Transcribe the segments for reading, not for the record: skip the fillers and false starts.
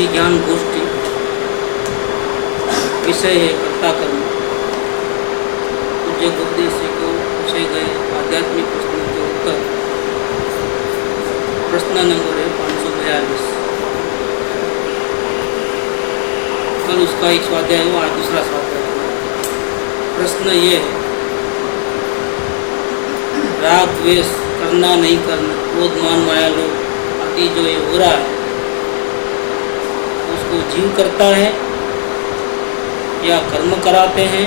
जी ज्ञान गोष्ठी। विषय है कर्ता कर्म। पूज्य गुरुदेव श्री को पूछे गए आध्यात्मिक प्रश्नों के उत्तर। प्रश्न नंबर है 542। कल उसका एक स्वाध्याय हुआ, आज दूसरा स्वाध्याय। प्रश्न ये है, राग द्वेष करना नहीं करना, क्रोध मान माया लोभ आदि जो ये हो रहा है उसको जीव करता है या कर्म कराते हैं,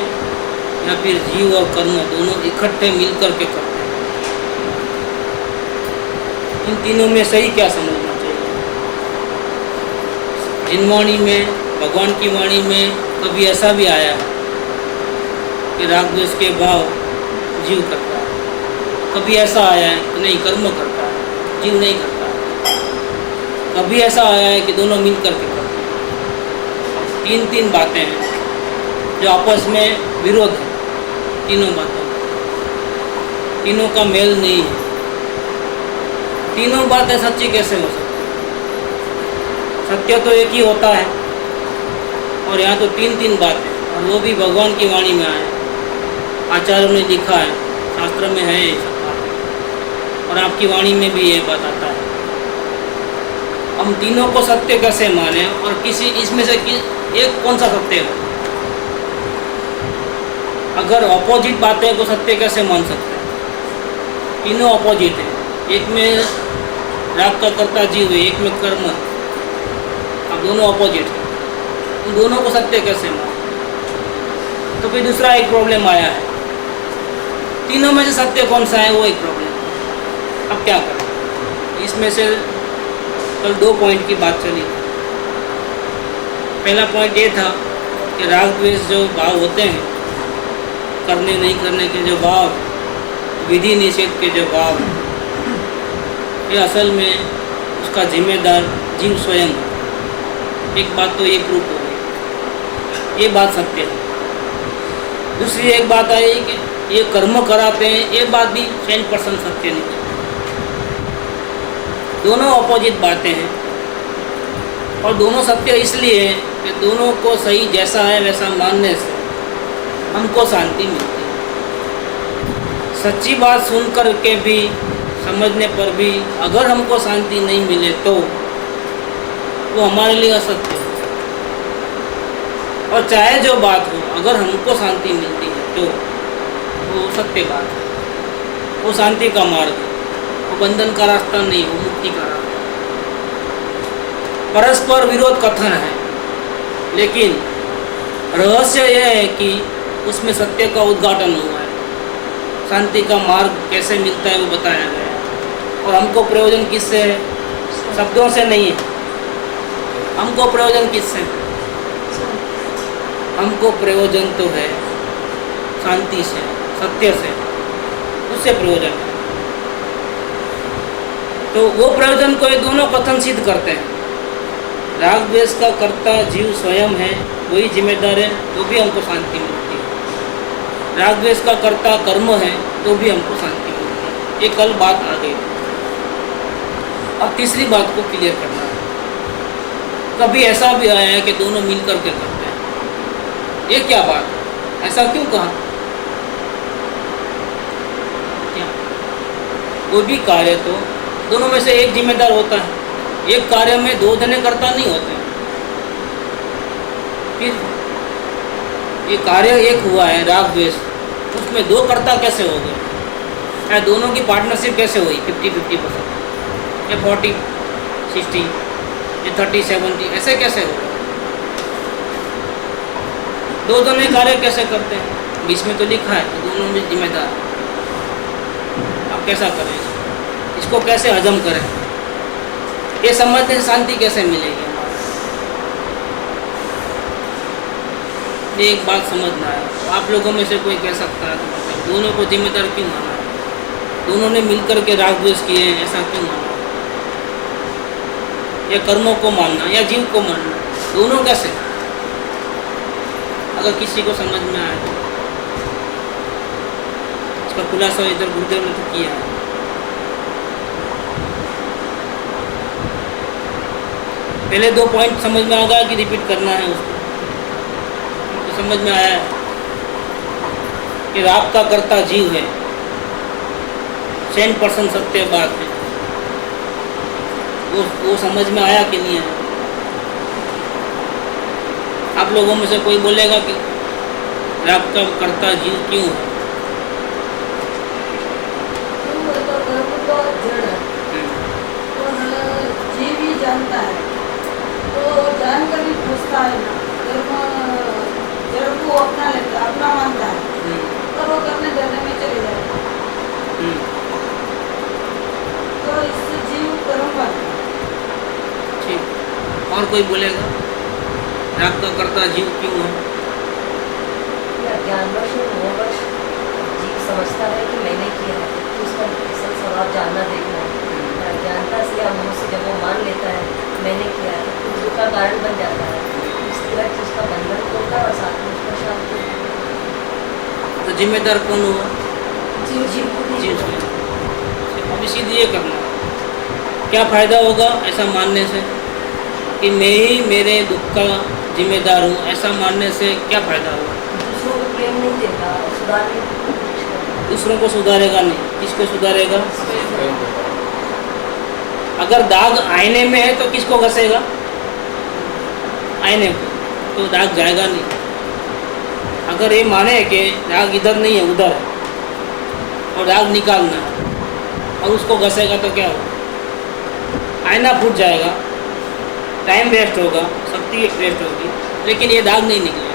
या फिर जीव और कर्म दोनों इकट्ठे मिलकर के करते हैं। इन तीनों में सही क्या समझना चाहिए? जिन वाणी में, भगवान की वाणी में कभी ऐसा भी आया है कि राग द्वेष के भाव जीव करता है, कभी ऐसा आया है कि नहीं कर्म करता है, जीव नहीं करता है, कभी ऐसा आया है कि दोनों मिल करके करते हैं। तीन बातें हैं जो आपस में विरोध है। तीनों बातों, तीनों का मेल नहीं है। तीनों बातें सच्ची कैसे हो सकती? सत्य तो एक ही होता है, और यहाँ तो तीन बातें, और वो भी भगवान की वाणी में आए, आचार्यों ने लिखा है, शास्त्र में है ये सब बातें, और आपकी वाणी में भी ये बात आता है। हम तीनों को सत्य कैसे माने, और किसी इसमें से एक कौन सा सत्य है? अगर अपोजिट बातें को सत्य कैसे मान सकते हैं? तीनों अपोजिट है। एक में राग का कर्ता जीव है, एक में कर्म, अब दोनों अपोजिट है। उन दोनों को सत्य कैसे मान? तो फिर दूसरा एक प्रॉब्लम आया है, तीनों में से सत्य कौन सा है, वो एक प्रॉब्लम। अब क्या करें? इसमें से कल 2 पॉइंट की बात चली। पहला पॉइंट ये था कि राग द्वेष जो भाव होते हैं, करने नहीं करने के जो भाव, विधि निषेध के जो भाव, ये असल में उसका जिम्मेदार जीव स्वयं है। एक बात तो ये प्रूफ हो गई, ये बात सत्य है। दूसरी एक बात आई कि ये कर्म कराते हैं, ये बात भी 100% सत्य नहीं। दोनों अपोजिट बातें हैं, और दोनों सत्य इसलिए है कि दोनों को सही जैसा है वैसा मानने से हमको शांति मिलती है। सच्ची बात सुन कर के भी, समझने पर भी अगर हमको शांति नहीं मिले तो वो हमारे लिए असत्य है। और चाहे जो बात हो, अगर हमको शांति मिलती है तो वो सत्य बात है, वो शांति का मार्ग है, वो बंधन का रास्ता नहीं, वो मुक्ति का रास्ता। परस्पर विरोध कथन है, लेकिन रहस्य यह है कि उसमें सत्य का उद्घाटन हुआ है। शांति का मार्ग कैसे मिलता है वो बताया गया है। और हमको प्रयोजन किससे है? शब्दों से नहीं है। हमको प्रयोजन किससे है? हमको प्रयोजन तो है शांति से, सत्य से, उससे प्रयोजन है। तो वो प्रयोजन को ये दोनों कथन सिद्ध करते हैं। राग द्वेष का कर्ता जीव स्वयं है, वही जिम्मेदार है, तो भी हमको शांति मिलती है। राग द्वेष का कर्ता कर्म है, तो भी हमको शांति मिलती है। ये कल बात आ गई। अब तीसरी बात को क्लियर करना है। कभी ऐसा भी आया है कि दोनों मिलकर के करते हैं, ये क्या बात है? ऐसा क्यों कहा? क्या कोई भी कार्य तो दोनों में से एक जिम्मेदार होता है। एक कार्य में 2 जने कर्ता नहीं होते। फिर ये कार्य एक हुआ है राग द्वेष, उसमें 2 कर्ता कैसे हो गए? या दोनों की पार्टनरशिप कैसे हुई? 50-50%, या 40-60, या 30-70, ऐसे कैसे हो? 2 जने कार्य कैसे करते हैं? बीच में तो लिखा है तो दोनों में जिम्मेदार। अब कैसा करें इसको कैसे हजम करें? ये समझने से शांति कैसे मिलेगी? ये एक बात समझना है। आप लोगों में से कोई कह सकता है तो दोनों को जिम्मेदार क्यों माना? दोनों ने मिलकर के राग द्वेष किए हैं, ऐसा क्यों माना? या कर्मों को मानना या जीव को मानना, दोनों कैसे? अगर किसी को समझ में आए तो इसका खुलासा इधर गुरुदेव ने तो किया है। पहले 2 पॉइंट समझ में आ गया कि रिपीट करना है उसको? तो समझ में आया है कि राग का कर्ता जीव है, 100% सत्य बात है। वो समझ में आया कि नहीं आया? आप लोगों में से कोई बोलेगा कि राग का कर्ता जीव क्यों है? तो जड़ है और जीव ही जानता है, तो जानकर भी पूछता है ना, जड़ को अपना लेता है, अपना मानता है, तो वो करने देने में चले जाएगा। तो इससे जीव कर्म करता है। ठीक, और कोई बोलेगा राग का कर्ता जीव क्यों है? ज्ञानवश और मोहवश जीव समझता है कि मैंने किया है, कि उसका असल स्वभाव जानना देखना है। अज्ञानता से या मोह से जब वो मान लेता है मैंने किया है, तो दुख का कारण बन जाता है। इस तरह से उसका बंधन होगा और साथ में उसका शांति होगी। तो जिम्मेदार कौन हुआ? जीव जीव। अब सीधे ये करना, क्या फायदा होगा ऐसा मानने से कि मैं ही मेरे दुख का जिम्मेदार हूँ? ऐसा मानने से क्या फायदा होगा? दूसरों को प्रेम नहीं देगा, सुधारने की कोशिश करता दूसरों को सुधारेगा नहीं, किसको सुधारेगा? अगर दाग आईने में है तो किसको घसेगा? आईने को, तो दाग जाएगा नहीं। अगर ये माने कि दाग इधर नहीं है उधर है और दाग निकालना है और उसको घसेगा तो क्या होगा? आईना फूट जाएगा, टाइम वेस्ट होगा, शक्ति वेस्ट होगी, लेकिन ये दाग नहीं निकलेगा।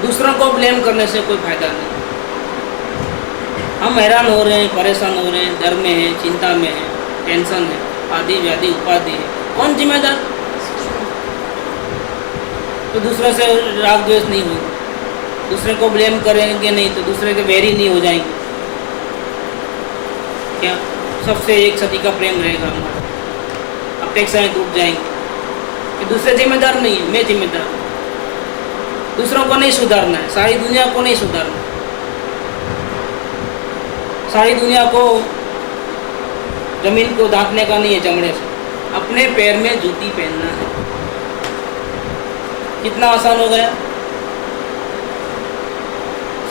दूसरों को ब्लेम करने से कोई फायदा नहीं। हम हैरान हो रहे हैं, परेशान हो रहे हैं, डर में हैं, चिंता में हैं, टेंशन है, आदि व्याधि उपाधि है, कौन जिम्मेदार? तो दूसरों से राग द्वेष नहीं होगा, दूसरे को ब्लेम करेंगे नहीं तो दूसरे के वैरी नहीं हो जाएंगे। क्या सबसे एक सदी का प्रेम रहेगा हमारा, अपेक्षाएं टूट जाएंगी कि दूसरे जिम्मेदार नहीं है, मैं जिम्मेदार हूँ। दूसरों को नहीं सुधारना है, सारी दुनिया को नहीं सुधारना है। सारी दुनिया को जमीन को दांतने का नहीं है चमड़े से, अपने पैर में जूती पहनना है। कितना आसान हो गया।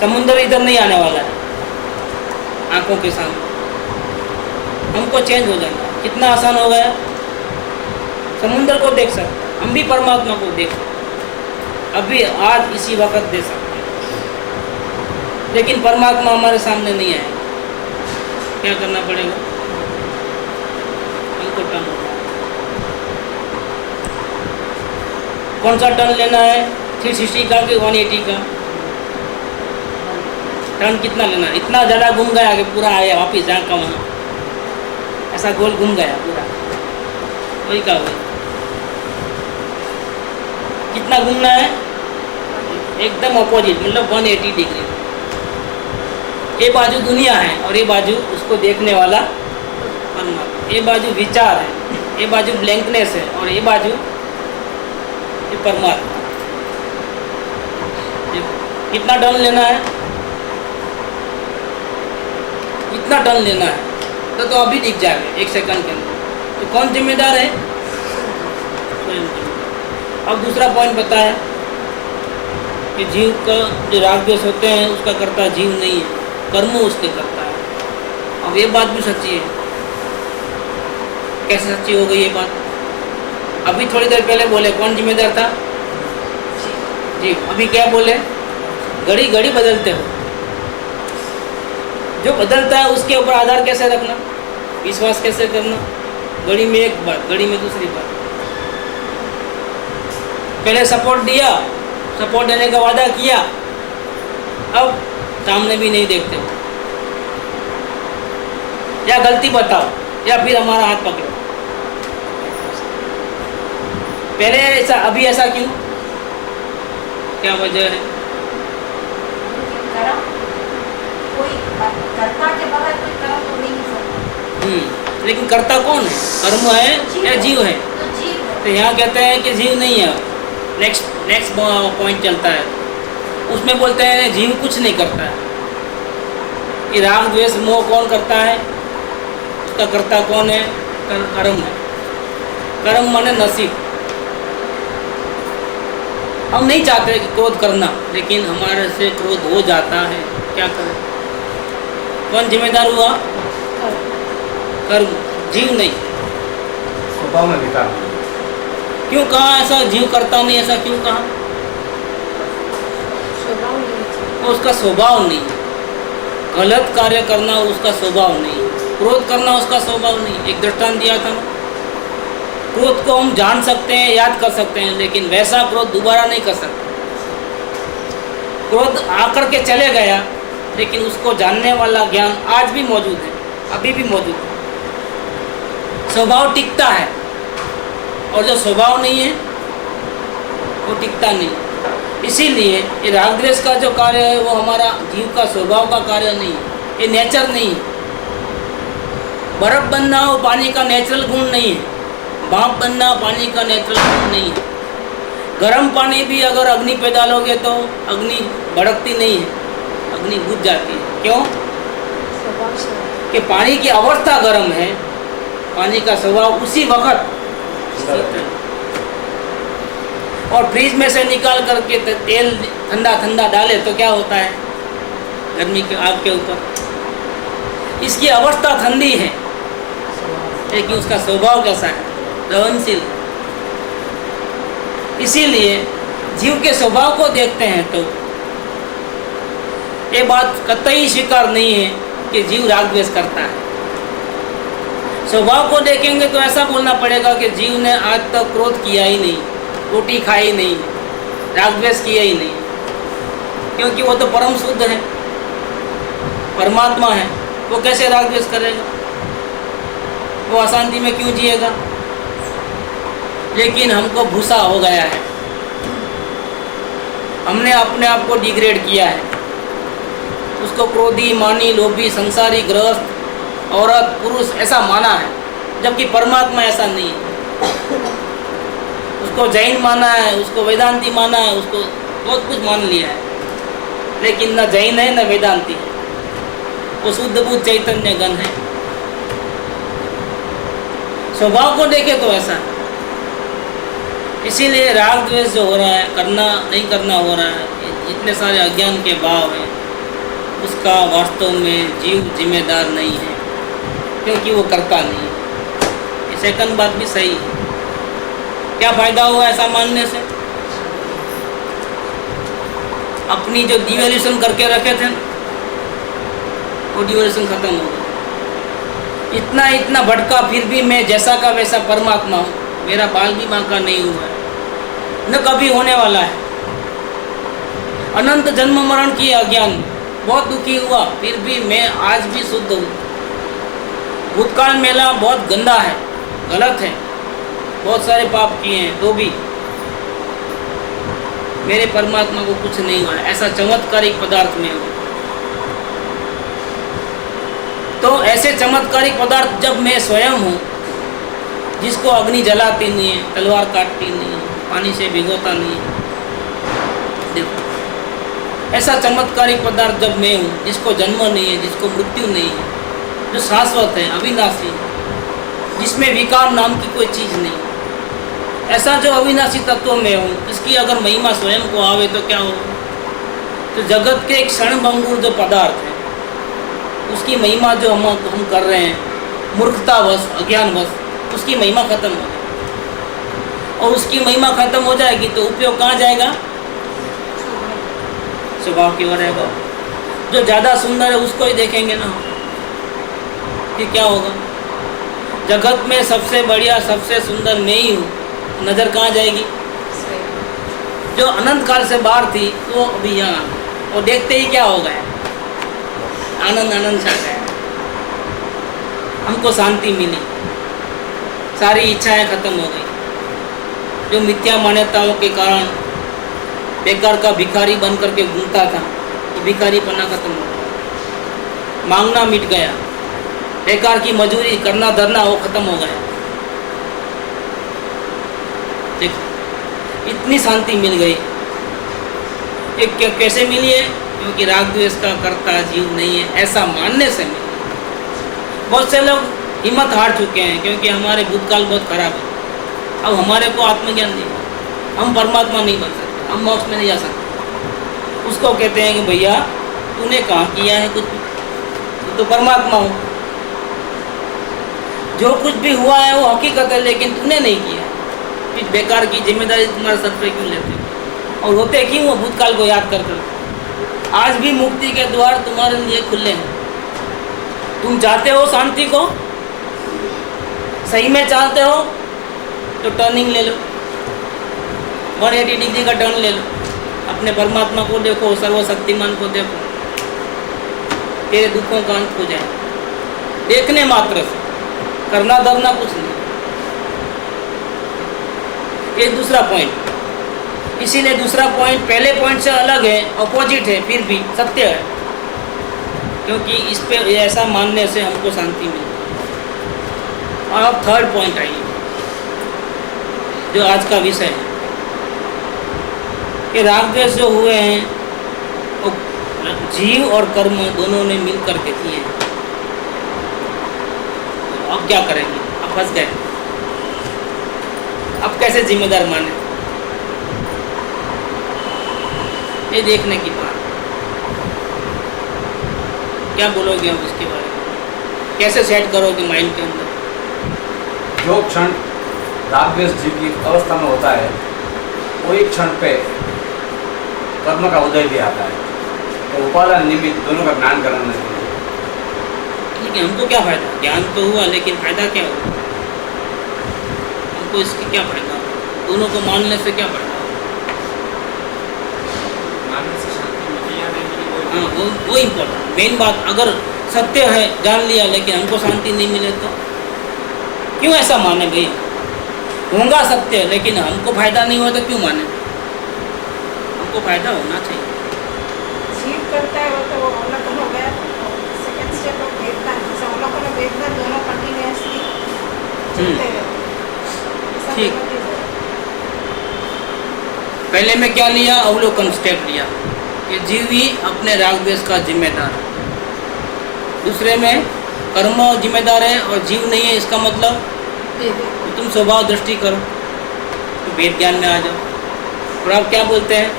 समुंदर इधर नहीं आने वाला है आंखों के सामने, हमको चेंज हो जाना है। कितना आसान हो गया। समुंदर को देख सकते, हम भी परमात्मा को देख सकते, अभी आज इसी वक्त दे सकते हैं, लेकिन परमात्मा हमारे सामने नहीं आएगा। क्या करना पड़ेगा? हमको टर्न होना है। कौन सा टर्न लेना है? 360 का कि 180 का? टर्न कितना लेना है? इतना ज़्यादा घूम गया कि पूरा आया वापिस जहाँ का वहाँ, ऐसा गोल घूम गया पूरा, वही का वही। कितना घूमना है? एकदम अपोजिट, मतलब 180 डिग्री। ये बाजू दुनिया है और ये बाजू उसको देखने वाला परमात्मा। ये बाजू विचार है, ये बाजू ब्लैंकनेस है और ये बाजू ये परमात्मा। कितना टर्न लेना है? इतना टर्न लेना है तो अभी दिख जाएगा 1 सेकंड के अंदर। तो कौन जिम्मेदार है? स्वयं जिम्मेदार। अब दूसरा पॉइंट बताया कि जीव का जो राग द्वेष होते हैं उसका कर्ता जीव नहीं है, कर्म उसके करता है। अब ये बात भी सच्ची है। कैसे सच्ची हो गई ये बात? अभी थोड़ी देर पहले बोले कौन जिम्मेदार था? जी। अभी क्या बोले? घड़ी घड़ी बदलते हो। जो बदलता है उसके ऊपर आधार कैसे रखना, विश्वास कैसे करना? घड़ी में एक बात, घड़ी में दूसरी बात। पहले सपोर्ट दिया, सपोर्ट देने का वादा किया, अब सामने भी नहीं देखते हो। या गलती बताओ या फिर हमारा हाथ पकड़ो। पहले ऐसा, अभी ऐसा क्यों? क्या वजह है? कोई कर्ता के बगैर कोई कर्म हो नहीं सकता। लेकिन कर्ता कौन है? कर्म है या जीव है? तो जीव है। तो यहाँ कहते हैं कि जीव नहीं है। नेक्स्ट पॉइंट चलता है, उसमें बोलते हैं जीव कुछ नहीं करता है। कि राग द्वेष मोह कौन करता है? उसका कर्ता कौन है? कर्म है। कर्म माने नसीब। हम नहीं चाहते कि क्रोध करना, लेकिन हमारे से क्रोध हो जाता है, क्या करें? कौन जिम्मेदार हुआ? कर्म, जीव नहीं। स्वभाव में विकार। क्यों कहा ऐसा? जीव करता नहीं, ऐसा क्यों कहा? स्वभाव नहीं। वो उसका स्वभाव नहीं। गलत कार्य करना उसका स्वभाव नहीं, क्रोध करना उसका स्वभाव नहीं। एक दृष्टांत दिया था ना, क्रोध को हम जान सकते हैं, याद कर सकते हैं, लेकिन वैसा क्रोध दोबारा नहीं कर सकते। क्रोध आकर के चले गया, लेकिन उसको जानने वाला ज्ञान आज भी मौजूद है, अभी भी मौजूद है। स्वभाव टिकता है, और जो स्वभाव नहीं है वो टिकता नहीं। इसीलिए ये राग द्वेष का जो कार्य है वो हमारा जीव का स्वभाव का कार्य नहीं है, ये नेचर नहीं है। बर्फ बनना वो पानी का नेचुरल गुण नहीं है, भाप बनना पानी का नेचुरल गुण नहीं है। गर्म पानी भी अगर अग्नि पे डालोगे तो अग्नि भड़कती नहीं है, अग्नि बुझ जाती है। क्यों? स्वभाव से। कि पानी की अवस्था गर्म है, पानी का स्वभाव उसी वक्त शीतल है। और फ्रिज में से निकाल करके तेल ठंडा ठंडा डाले तो क्या होता है? गर्मी के आग के ऊपर इसकी अवस्था ठंडी है, लेकिन उसका स्वभाव कैसा है? दहनशील। इसीलिए जीव के स्वभाव को देखते हैं तो ये बात कतई स्वीकार नहीं है कि जीव राग द्वेष करता है। स्वभाव को देखेंगे तो ऐसा बोलना पड़ेगा कि जीव ने आज तक क्रोध किया ही नहीं, रोटी खाई नहीं, राग द्वेष किया ही नहीं, क्योंकि वो तो परम शुद्ध है, परमात्मा है। वो कैसे राग द्वेष करेगा? वो अशांति में क्यों जिएगा? लेकिन हमको भूसा हो गया है, हमने अपने आप को डिग्रेड किया है, उसको क्रोधी, मानी, लोभी, संसारी, गृहस्थ, औरत, पुरुष ऐसा माना है, जबकि परमात्मा ऐसा नहीं है। उसको जैन माना है, उसको वेदांती माना है, उसको बहुत कुछ मान लिया है, लेकिन न जैन है न वेदांती है, वो शुद्ध बुद्ध चैतन्य गण है। स्वभाव को देखे तो ऐसा है। इसीलिए राग द्वेष जो हो रहा है, करना नहीं करना हो रहा है, इतने सारे अज्ञान के भाव हैं, उसका वास्तव में जीव जिम्मेदार नहीं है, क्योंकि वो करता नहीं है। ये सेकंड बात भी सही है। क्या फायदा हुआ ऐसा मानने से? अपनी जो डिवैल्यूशन करके रखे थे वो डिवैल्यूशन खत्म हो गया। इतना इतना भटका, फिर भी मैं जैसा का वैसा परमात्मा हूँ, मेरा बाल भी माँ का नहीं हुआ है, न कभी होने वाला है। अनंत जन्म मरण की अज्ञान, बहुत दुखी हुआ, फिर भी मैं आज भी शुद्ध हूँ। भूतकाल मेला बहुत गंदा है, गलत है, बहुत सारे पाप किए हैं, तो भी मेरे परमात्मा को कुछ नहीं हुआ। ऐसा चमत्कारिक पदार्थ में हो, तो ऐसे चमत्कारिक पदार्थ जब मैं स्वयं हूँ, जिसको अग्नि जलाती नहीं है, तलवार काटती नहीं है, पानी से भिगोता नहीं है, देखो ऐसा चमत्कारिक पदार्थ जब मैं हूँ, जिसको जन्म नहीं है, जिसको मृत्यु नहीं है, जो शाश्वत है, अविनाशी, जिसमें विकार नाम की कोई चीज़ नहीं, ऐसा जो अविनाशी तत्व में हूँ, इसकी अगर महिमा स्वयं को आवे तो क्या होगा? तो जगत के एक क्षणभंगुर जो पदार्थ है, उसकी महिमा जो हम कर रहे हैं, मूर्खतावश, अज्ञानवश, उसकी महिमा खत्म हो जाएगी। और उसकी महिमा खत्म हो जाएगी तो उपयोग कहाँ जाएगा? स्वभाव की ओर रहेगा। जो ज़्यादा सुंदर है उसको ही देखेंगे ना, कि क्या होगा? जगत में सबसे बढ़िया, सबसे सुंदर मैं ही हूँ, नज़र कहाँ जाएगी? जो अनंत काल से बाहर थी वो अभी यहाँ, और देखते ही क्या हो गया? आनंद आनंद छा गया, हमको शांति मिली, सारी इच्छाएं खत्म हो गई। जो मिथ्या मान्यताओं के कारण बेकार का भिखारी बन करके घूमता था, तो भिखारीपना खत्म हो गया, मांगना मिट गया, बेकार की मजूरी करना धरना वो खत्म हो गया। देखो इतनी शांति मिल गई। ये कैसे मिली है? क्योंकि राग द्वेष का कर्ता जीव नहीं है, ऐसा मानने से मिली। बहुत से लोग हिम्मत हार चुके हैं, क्योंकि हमारे भूतकाल बहुत खराब है। अब हमारे को आत्मज्ञान दिया, हम परमात्मा नहीं बन सकते, हम मोक्ष में नहीं जा सकते। उसको कहते हैं कि भैया तूने कहाँ किया है कुछ, तू तो परमात्मा हो, जो कुछ भी हुआ है वो हकीकत है, लेकिन तूने नहीं किया। फिर बेकार की जिम्मेदारी तुम्हारे सर पे क्यों लेते हो? और होते क्यों वो भूतकाल को याद कर कर। आज भी मुक्ति के द्वार तुम्हारे लिए खुले हैं। तुम चाहते हो शांति को, सही में चाहते हो तो टर्निंग ले लो, 180 डिग्री का टर्न ले लो, अपने परमात्मा को देखो, सर्वशक्तिमान को देखो, तेरे दुखों का अंत हो जाए। देखने मात्र से, करना धरना कुछ नहीं। ये दूसरा पॉइंट, इसीलिए दूसरा पॉइंट पहले पॉइंट से अलग है, अपोजिट है, फिर भी सत्य है, क्योंकि इस पे ऐसा मानने से हमको शांति मिलती है। और अब थर्ड पॉइंट आइए, जो आज का विषय है कि राग द्वेष जो हुए हैं वो जीव और कर्म दोनों ने मिल करके किए हैं। तो अब क्या करेंगे? अब फंस गए, अब कैसे जिम्मेदार माने? ये देखने की बात। क्या बोलोगे अब इसके बारे में? कैसे सेट करोगे माइंड के अंदर? जो क्षण राग द्वेष जीव की अवस्था में होता है, वही क्षण पे कर्म का उदय भी आता है। तो उपादान निमित्त दोनों का ज्ञान कराना चाहिए। लेकिन हमको क्या फायदा? ज्ञान तो हुआ, लेकिन फायदा क्या हुआ हमको? इसकी क्या फायदा? दोनों को मानने से क्या फायदा? हाँ, वो इम्पोर्टेंट मेन बात। अगर सत्य है जान लिया, लेकिन हमको शांति नहीं मिले तो क्यों ऐसा माने भैया? होगा सत्य, लेकिन हमको फायदा नहीं हुआ तो क्यों माने? हमको फायदा होना चाहिए। जीव करता है वो तो अवलोकन हो गया। सेकंड स्टेप ऑफ वेदना, जैसे अवलोकन और वेदना दोनों कंटिन्यूअसली चलते हैं। ऐसा ठीक। दोनों चीज़ है। पहले में क्या लिया? अवलोकन स्टेप लिया कि जीव ही अपने राग द्वेष का जिम्मेदार है। दूसरे में कर्म जिम्मेदार है और जीव नहीं है। इसका मतलब तो तुम स्वभाव दृष्टि करो, तो वेद ज्ञान में आ जाओ। और आप क्या बोलते हैं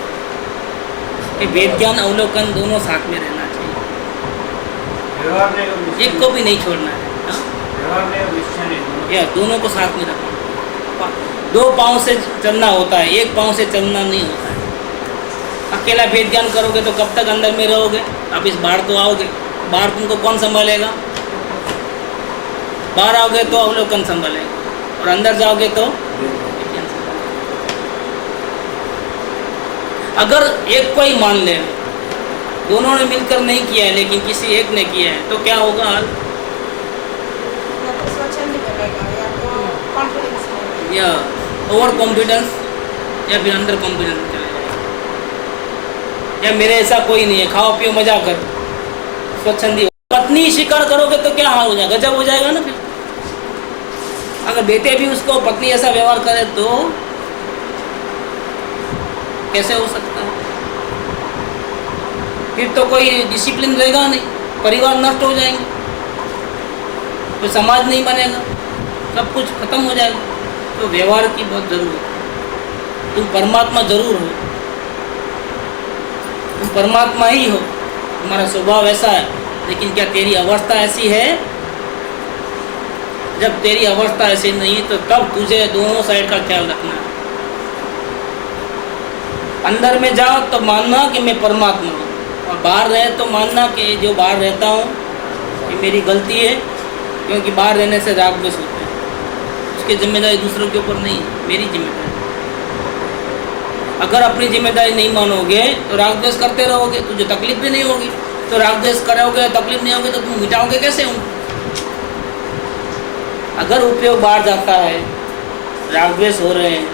कि वेद ज्ञान अवलोकन दोनों साथ में रहना चाहिए, एक को भी नहीं छोड़ना है। या दोनों को साथ में रखना। दो पाँव से चलना होता है, एक पाँव से चलना नहीं होता है। अकेला वेद ज्ञान करोगे तो कब तक अंदर में रहोगे? आप इस बाहर तो आओगे, बाहर तुमको कौन संभालेगा? बाहर आओगे तो अवलोकन संभालेगा, और अंदर जाओगे तो विज्ञान संभालेगा। अगर एक को ही मान ले, दोनों ने मिलकर नहीं किया है लेकिन किसी एक ने किया है, तो क्या होगा हाल? या तो स्वच्छंद करेगा या तो कॉन्फिडेंस में, या ओवर कॉन्फिडेंस, या फिर अंडर कॉन्फिडेंस चले जाएगा। या मेरे ऐसा कोई नहीं है, खाओ पियो मजा कर, स्वच्छंदी। पत्नी शिकार करोगे तो क्या हाल हो जाएगा? गजब हो जाएगा ना। फिर अगर बेटे भी उसको पत्नी ऐसा व्यवहार करे तो कैसे हो सकता है? फिर तो कोई डिसिप्लिन रहेगा नहीं, परिवार नष्ट हो जाएंगे, कोई समाज नहीं बनेगा, सब कुछ खत्म हो जाएगा। तो व्यवहार की बहुत जरूरत है। तुम परमात्मा जरूर हो, तुम परमात्मा ही हो, तुम्हारा स्वभाव ऐसा है, लेकिन क्या तेरी अवस्था ऐसी है? जब तेरी अवस्था ऐसी नहीं तो तब तुझे दोनों साइड का ख्याल रखना है। अंदर में जाओ तो मानना कि मैं परमात्मा हूँ, और बाहर रहे तो मानना कि जो बाहर रहता हूँ ये मेरी गलती है, क्योंकि बाहर रहने से राग द्वेष होते हैं। उसकी जिम्मेदारी दूसरों के ऊपर नहीं, मेरी जिम्मेदारी। अगर अपनी जिम्मेदारी नहीं मानोगे तो राग द्वेष करते रहोगे, तुझे तकलीफ भी नहीं होगी। तो राग द्वेष करोगे, तकलीफ नहीं होगी, तो तुम मिटाओगे कैसे उनको? अगर उपयोग बाहर जाता है, राग द्वेष हो रहे हैं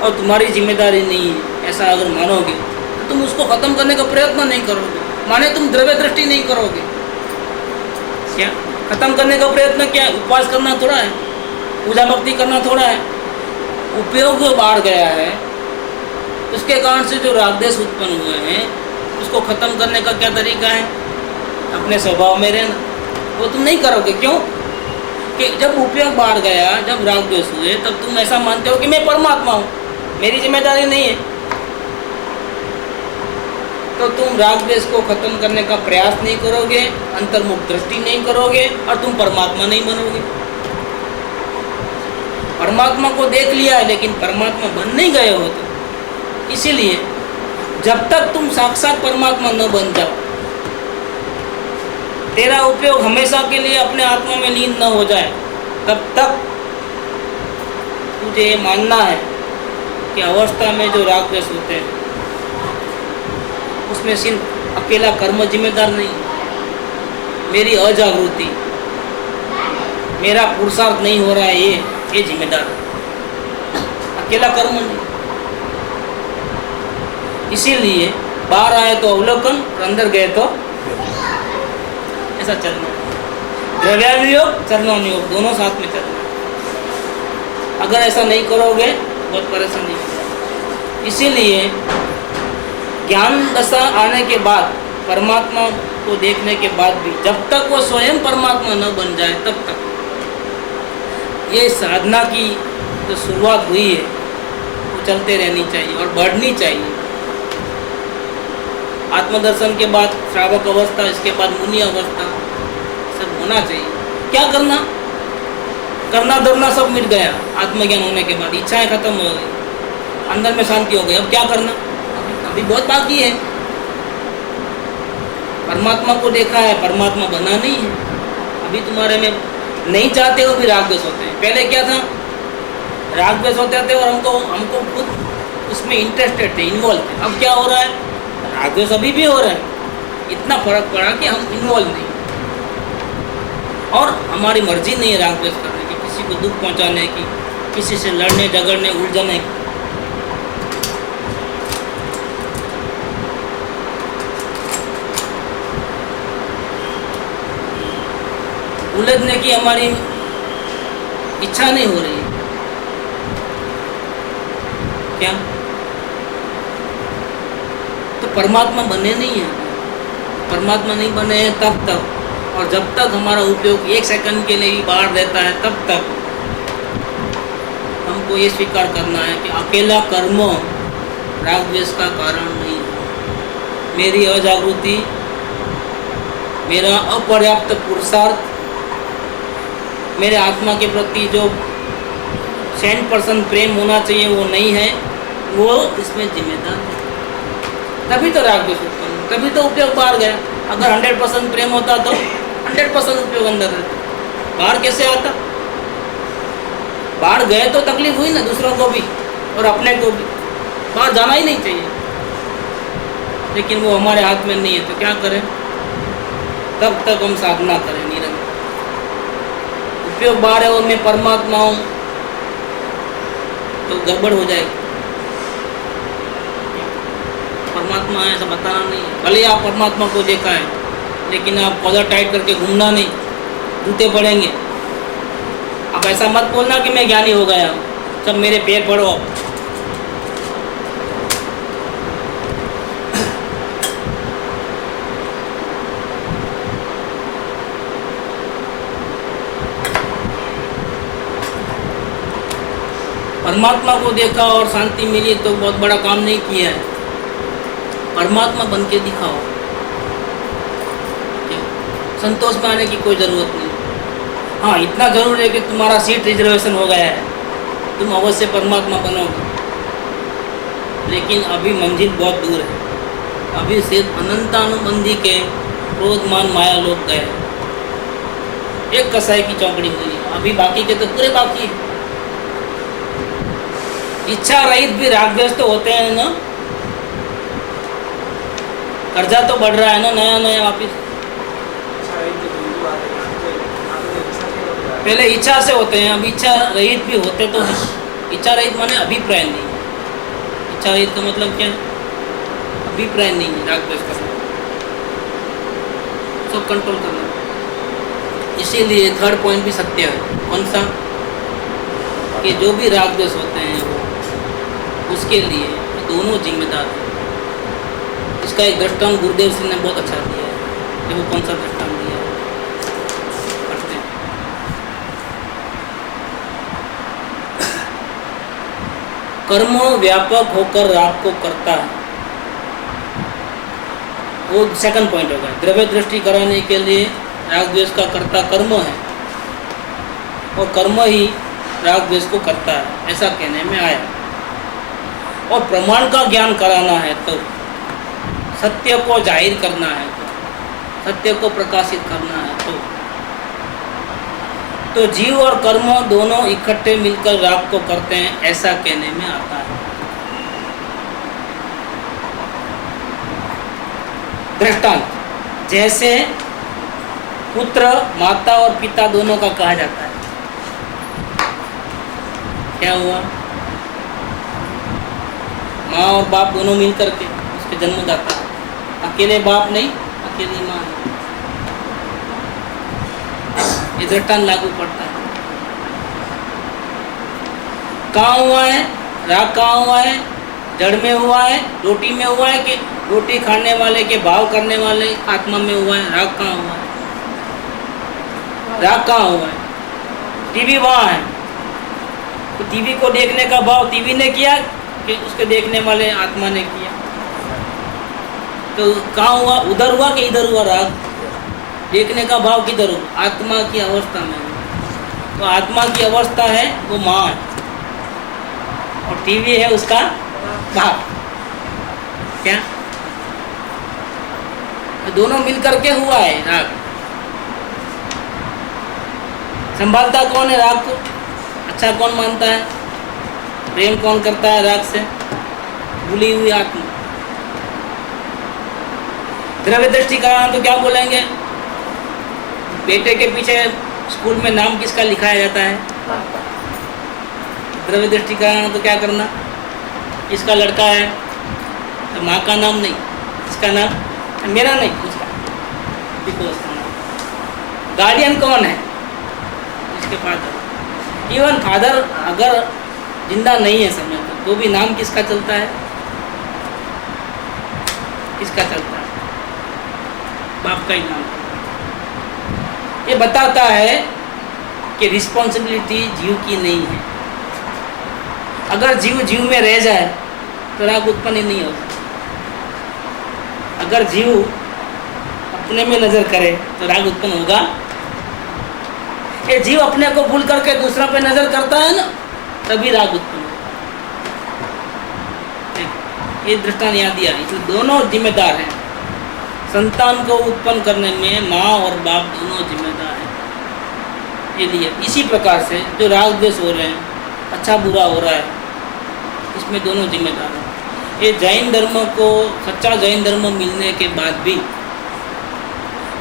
और तुम्हारी जिम्मेदारी नहीं है, ऐसा अगर मानोगे तो तुम उसको खत्म करने का प्रयत्न नहीं करोगे। माने तुम द्रव्य दृष्टि नहीं करोगे। क्या खत्म करने का प्रयत्न? क्या उपवास करना थोड़ा है, पूजा भक्ति करना थोड़ा है। उपयोग जो बाहर गया है, उसके कारण से जो राग द्वेष उत्पन्न हुए हैं, उसको खत्म करने का क्या तरीका है? अपने स्वभाव में रहना। वो तुम नहीं करोगे। क्यों? कि जब उपयोग बाहर गया, जब राग द्वेष हुए, तब तुम ऐसा मानते हो कि मैं परमात्मा हूँ, मेरी जिम्मेदारी नहीं है। तो तुम राग द्वेष को खत्म करने का प्रयास नहीं करोगे, अंतर्मुख दृष्टि नहीं करोगे और तुम परमात्मा नहीं बनोगे। परमात्मा को देख लिया है लेकिन परमात्मा बन नहीं गए हो तुम। इसीलिए जब तक तुम साक्षात परमात्मा न बन जाओ, तेरा उपयोग हमेशा के लिए अपने आत्मा में लीन न हो जाए, तब तक तुझे ये मानना है कि अवस्था में जो राग द्वेष होते हैं उसमें सिर्फ अकेला कर्म जिम्मेदार नहीं, मेरी अजागृति, मेरा पुरुषार्थ नहीं हो रहा है, ये जिम्मेदार है, अकेला कर्म नहीं। इसीलिए बाहर आए तो अवलोकन और अंदर गए तो ऐसा चलना, द्रव्यानुयोग चरणानुयोग दोनों साथ में चलना। अगर ऐसा नहीं करोगे बहुत परेशानी होगी। इसीलिए ज्ञान दशा आने के बाद, परमात्मा को देखने के बाद भी जब तक वो स्वयं परमात्मा न बन जाए तब तक ये साधना की जो शुरुआत हुई है वो चलते रहनी चाहिए और बढ़नी चाहिए। आत्मदर्शन के बाद श्रावक अवस्था, इसके बाद मुनि अवस्था, सब होना चाहिए। क्या करना? करना धरना सब मिट गया आत्मज्ञान होने के बाद, इच्छाएं खत्म हो गई, अंदर में शांति हो गई। अब क्या करना? अभी बहुत बाकी है। परमात्मा को देखा है, परमात्मा बना नहीं है, अभी तुम्हारे में नहीं चाहते हो भी राग द्वेष होते हैं। पहले क्या था? राग द्वेष होते थे और हमको खुद उसमें इंटरेस्टेड थे, इन्वॉल्व थे। अब क्या हो रहा है? राग द्वेष अभी भी हो रहा है, इतना फर्क पड़ा कि हम इन्वॉल्व नहीं, और हमारी मर्जी नहीं है राग द्वेष करने की, किसी को दुख पहुंचाने की, किसी से लड़ने झगड़ने उलझने की। उलझने की हमारी इच्छा नहीं हो रही है। क्या? तो परमात्मा बने नहीं है, परमात्मा नहीं बने हैं तब तक, और जब तक हमारा उपयोग 1 सेकंड के लिए भी बाहर रहता है तब तक हमको ये स्वीकार करना है कि अकेला कर्म राग द्वेष का कारण नहीं है। मेरी अजागृति, मेरा अपर्याप्त पुरुषार्थ, मेरे आत्मा के प्रति जो 100% प्रेम होना चाहिए वो नहीं है, वो इसमें जिम्मेदार है। तभी तो राग द्वेष उत्पन्न, तभी तो उपयोग बाहर गया। अगर 100% प्रेम होता तो 100% उपयोग अंदर रहता। बाहर कैसे आता? बाहर गए तो तकलीफ हुई ना, दूसरों को भी और अपने को भी। बाहर जाना ही नहीं चाहिए, लेकिन वो हमारे हाथ में नहीं है, तो क्या करें? तब तक हम साधना करें निरंतर। उपयोग बाहर है और मैं परमात्मा हूँ तो गड़बड़ हो जाएगी। परमात्मा है ऐसा बताना नहीं है। भले आप परमात्मा को देखा है, लेकिन आप कॉलर टाइट करके घूमना नहीं, जूते पड़ेंगे। अब ऐसा मत बोलना कि मैं ज्ञानी हो गया हूँ, सब मेरे पैर पड़ो। परमात्मा को देखा और शांति मिली तो बहुत बड़ा काम नहीं किया है। परमात्मा बन के दिखाओ। संतोष में आने की कोई ज़रूरत नहीं। हाँ, इतना ज़रूर है कि तुम्हारा सीट रिजर्वेशन हो गया है, तुम अवश्य परमात्मा बनोगे, लेकिन अभी मंजिल बहुत दूर है। अभी सिर्फ अनंतानुबंधी के क्रोध मान माया लोग गए, एक कसाई की चौकड़ी हुई है, अभी बाकी के तो पूरे बाकी है। इच्छा रहित भी राग द्वेष तो होते हैं ना, कर्जा तो बढ़ रहा है ना नया नया वापिस। पहले इच्छा से होते हैं, अब इच्छा रहित भी होते तो हैं। इच्छा रहित माने अभिप्राय नहीं। इच्छा रहित का मतलब क्या है? अभिप्राय नहीं है राग द्वेष का, सब कंट्रोल करना। इसीलिए थर्ड पॉइंट भी सत्य है। कौन सा? कि जो भी राग द्वेष होते हैं वो उसके लिए दोनों जिम्मेदार हैं। इसका एक दृष्टांत गुरुदेव सिंह ने बहुत अच्छा दिया है। देखो कौन सा दृष्टांत दिया है, पढ़ते हैं। कर्म व्यापक होकर राग को करता है, वो सेकंड पॉइंट होगा। द्रव्य दृष्टि कराने के लिए राग द्वेष का कर्ता कर्म है और कर्म ही राग द्वेष को करता है, ऐसा कहने में आया। और प्रमाण का ज्ञान कराना है तो सत्य को जाहिर करना है, तो सत्य को प्रकाशित करना है तो जीव और कर्म दोनों इकट्ठे मिलकर राग को करते हैं, ऐसा कहने में आता है। दृष्टांत, जैसे पुत्र माता और पिता दोनों का कहा जाता है। क्या हुआ? माँ और बाप दोनों मिलकर के उसके जन्मदाता, अकेले बाप नहीं, अकेली माँ। ये दृष्टांत लागू पड़ता है। कहाँ हुआ है राग? कहाँ हुआ है? जड़ में हुआ है, रोटी में हुआ है, कि रोटी खाने वाले के भाव करने वाले आत्मा में हुआ है? राग कहाँ हुआ है? राग कहाँ हुआ है? टीवी वहाँ है, तो टीवी को देखने का भाव टीवी ने किया कि उसके देखने वाले आत्मा ने किया? तो कहाँ हुआ? उधर हुआ कि इधर हुआ? राग देखने का भाव किधर हो? आत्मा की अवस्था में। तो आत्मा की अवस्था है वो माँ है और टीवी है उसका बाप। क्या? तो दोनों मिलकर के हुआ है राग। संभालता कौन है राग को? अच्छा कौन मानता है? प्रेम कौन करता है राग से? भूली हुई आत्मा। द्रव्य दृष्टि कराना तो क्या बोलेंगे? बेटे के पीछे स्कूल में नाम किसका लिखाया जाता है? द्रव्य दृष्टि कराना तो क्या करना? किसका लड़का है तो माँ का नाम नहीं, इसका नाम, मेरा नहीं, उसका, उसका नाम। गार्डियन कौन है? इसके फादर। इवन फादर अगर जिंदा नहीं है समय तो भी नाम किसका चलता है? किसका चलता है? बाप का ही नाम। ये बताता है कि रिस्पॉन्सिबिलिटी जीव की नहीं है। अगर जीव जीव में रह जाए तो राग उत्पन्न ही नहीं होता। अगर जीव अपने में नजर करे तो राग उत्पन्न होगा? ये जीव अपने को भूल करके दूसरा पे नजर करता है ना, तभी राग उत्पन्न होगा। ये दृष्टांत याद दिया। इसलिए दोनों जिम्मेदार हैं। संतान को उत्पन्न करने में माँ और बाप दोनों जिम्मेदार हैं। ये लिए इसी प्रकार से जो राग द्वेष हो रहे हैं, अच्छा बुरा हो रहा है, इसमें दोनों जिम्मेदार हैं। ये जैन धर्म को, सच्चा जैन धर्म मिलने के बाद भी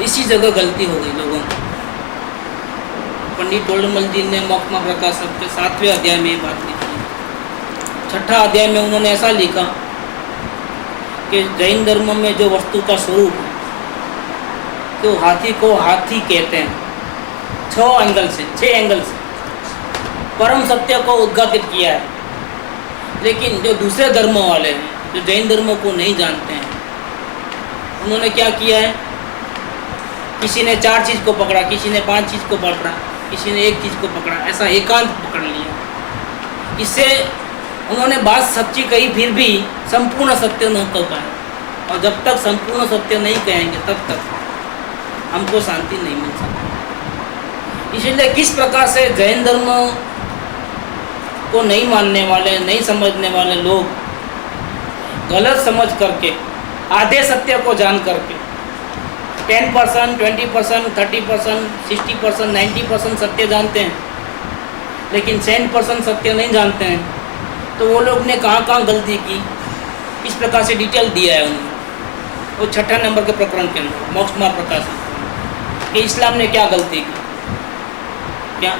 इसी जगह गलती हो गई लोगों को। पंडित टोडरमल जी ने मोक्षमा प्रकाशक के 7वें अध्याय में ये बात लिखी। 6ठा अध्याय में उन्होंने ऐसा लिखा कि जैन धर्म में जो वस्तु का स्वरूप है तो हाथी को हाथी कहते हैं। 6 एंगल से परम सत्य को उद्घाटित किया है। लेकिन जो दूसरे धर्मों वाले हैं, जो जैन धर्म को नहीं जानते हैं, उन्होंने क्या किया है? किसी ने 4 चीज़ को पकड़ा, किसी ने 5 चीज़ को पकड़ा, किसी ने 1 चीज़ को पकड़ा, ऐसा एकांत पकड़ लिया। इससे उन्होंने बात सच्ची कही, फिर भी संपूर्ण सत्य न कह पाए। और जब तक संपूर्ण सत्य नहीं कहेंगे तब तक हमको शांति नहीं मिल सकती। इसलिए किस प्रकार से जैन धर्म को नहीं मानने वाले, नहीं समझने वाले लोग गलत समझ करके, आधे सत्य को जान करके 10%, 20%, 30%, 60%, 90% सत्य जानते हैं, लेकिन 100% सत्य नहीं जानते हैं, तो वो लोग ने कहाँ कहाँ गलती की, इस प्रकार से डिटेल दिया है उन्होंने। वो 6ठा नंबर के प्रकरण के अंदर मोक्षमा प्रकाशन कि इस्लाम ने क्या गलती की, क्या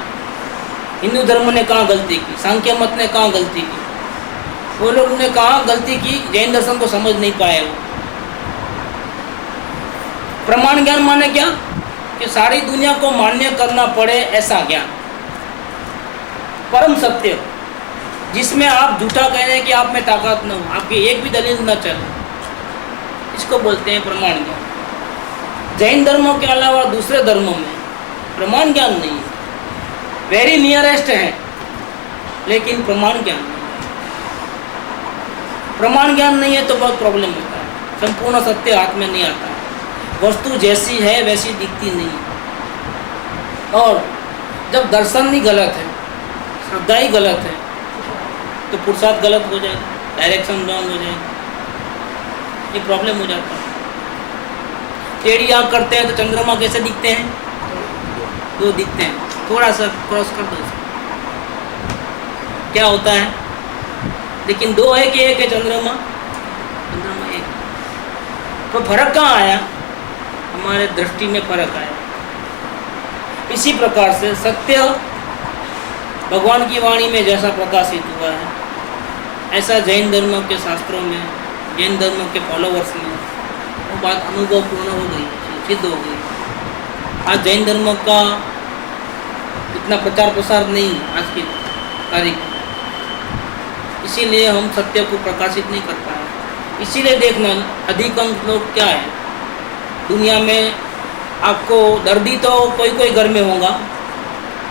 हिंदू धर्म ने कहाँ गलती की, सांख्य मत ने कहाँ गलती की, वो लोग ने कहाँ गलती की, जैन दर्शन को समझ नहीं पाए। वो प्रमाण ज्ञान माने क्या कि सारी दुनिया को मान्य करना पड़े ऐसा ज्ञान, परम सत्य जिसमें आप झूठा कह रहे हैं कि आप में ताकत न हो, आपकी एक भी दलील न चले, इसको बोलते हैं प्रमाण ज्ञान। जैन धर्मों के अलावा दूसरे धर्मों में प्रमाण ज्ञान नहीं है, वेरी नियरेस्ट है लेकिन प्रमाण ज्ञान नहीं। प्रमाण ज्ञान नहीं है तो बहुत प्रॉब्लम होता है। संपूर्ण सत्य हाथ में नहीं आता है। वस्तु जैसी है वैसी दिखती नहीं है। और जब दर्शन ही गलत है, श्रद्धा ही गलत है, तो पुरुषार्थ गलत हो जाएगा, डायरेक्शन रॉन्ग हो जाएगा, ये प्रॉब्लम हो जाता है। टेढ़ी आँख करते हैं तो चंद्रमा कैसे दिखते हैं? दो दिखते हैं। थोड़ा सा क्रॉस कर दो, क्या होता है? लेकिन दो है कि एक है चंद्रमा? चंद्रमा एक। तो फर्क कहाँ आया? हमारे दृष्टि में फर्क आया। इसी प्रकार से सत्य भगवान की वाणी में जैसा प्रकाशित हुआ है, ऐसा जैन धर्म के शास्त्रों में, जैन धर्म के फॉलोवर्स में वो बात अनुभवपूर्ण हो गई, सिद्ध हो गई। आज जैन धर्म का इतना प्रचार प्रसार नहीं आज की तारीख में, इसीलिए हम सत्य को प्रकाशित नहीं कर पाए। इसीलिए देखना, अधिकांश लोग क्या है दुनिया में, आपको दर्दी तो कोई कोई घर में होगा,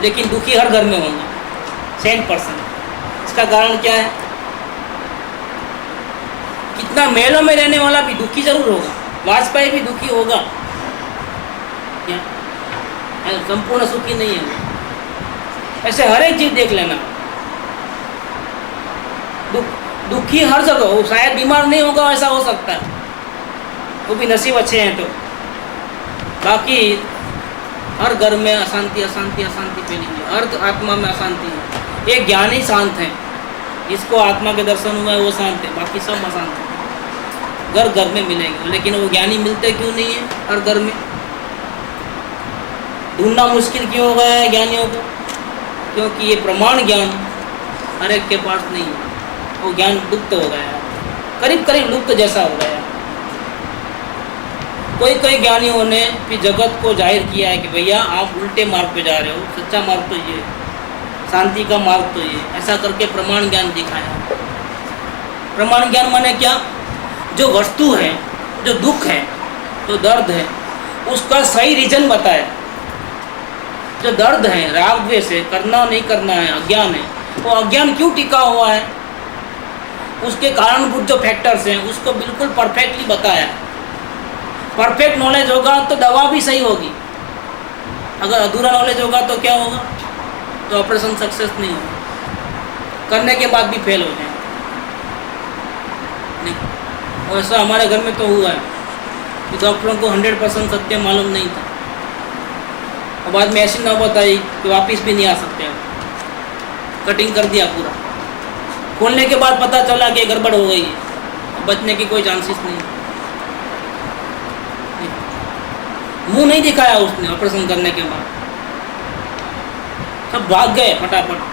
लेकिन दुखी हर घर में होगा, 100%। इसका कारण क्या है? कितना महलों में रहने वाला भी दुखी जरूर होगा, वाजपेयी भी दुखी होगा क्या? संपूर्ण सुखी नहीं है। ऐसे हर एक चीज देख लेना, दुखी हर जगह हो, शायद बीमार नहीं होगा, ऐसा हो सकता है, वो भी नसीब अच्छे हैं तो। बाकी हर घर में अशांति अशांति अशांति फैली हुई है, हर आत्मा में अशांति है। एक ज्ञानी शांत है, जिसको आत्मा के दर्शन हुआ है वो शांत है, बाकी सब अशांत है। घर घर में मिलेंगे, लेकिन वो ज्ञानी मिलते क्यों नहीं है हर घर में? ढूंढना मुश्किल क्यों हो गया है ज्ञानियों को? क्योंकि ये प्रमाण ज्ञान हर एक के पास नहीं है, वो ज्ञान लुप्त हो गया है, करीब करीब लुप्त जैसा हो गया है। कोई कोई ज्ञानियों ने भी जगत को जाहिर किया है कि भैया आप उल्टे मार्ग पे जा रहे हो, सच्चा मार्ग तो ये, शांति का मार्ग तो ये, ऐसा करके प्रमाण ज्ञान दिखाया। प्रमाण ज्ञान माने क्या? जो वस्तु है, जो दुख है, जो दर्द है, उसका सही रीजन बताया। जो दर्द है, राग द्वेष है, करना नहीं करना है, अज्ञान है, वो अज्ञान क्यों टिका हुआ है, उसके कारणभूत जो फैक्टर्स हैं उसको बिल्कुल परफेक्टली बताया। परफेक्ट नॉलेज होगा तो दवा भी सही होगी, अगर अधूरा नॉलेज होगा तो क्या होगा? तो ऑपरेशन सक्सेस नहीं होगा, करने के बाद भी फेल हो जाए। और ऐसा हमारे घर में तो हुआ है कि डॉक्टरों को 100% सत्य मालूम नहीं था, और बाद में ऐसी नौबत आई कि वापस भी नहीं आ सकते हैं, कटिंग कर दिया पूरा। खोलने के बाद पता चला कि गड़बड़ हो गई है, बचने की कोई चांसेस नहीं। मुंह नहीं दिखाया उसने ऑपरेशन करने के बाद, सब भाग गए फटाफट,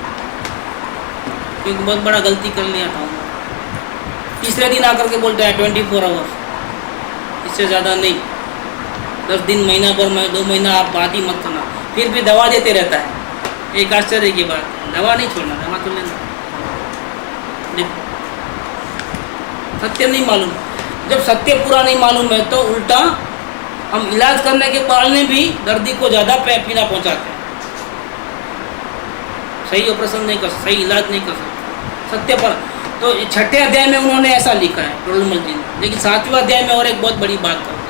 क्योंकि बहुत बड़ा गलती कर लिया था। तीसरे दिन आकर के बोलते हैं 24 आवर्स, इससे ज़्यादा नहीं, 10 दिन, महीना भर में, 2 महीना आप बात ही मत करना। फिर भी दवा देते रहता है। एक आश्चर्य की बात, दवा नहीं छोड़ना, दवा तो लेना। सत्य नहीं मालूम, जब सत्य पूरा नहीं मालूम है तो उल्टा हम इलाज करने के बाद में भी दर्दी को ज़्यादा पीड़ा पहुंचाते हैं। सही ऑपरेशन नहीं कर सकते, सही इलाज नहीं कर सकते सत्य पर। तो 6ठे अध्याय में उन्होंने ऐसा लिखा है टोडरमल जी ने। लेकिन 7वें अध्याय में और एक बहुत बड़ी बात करते हैं,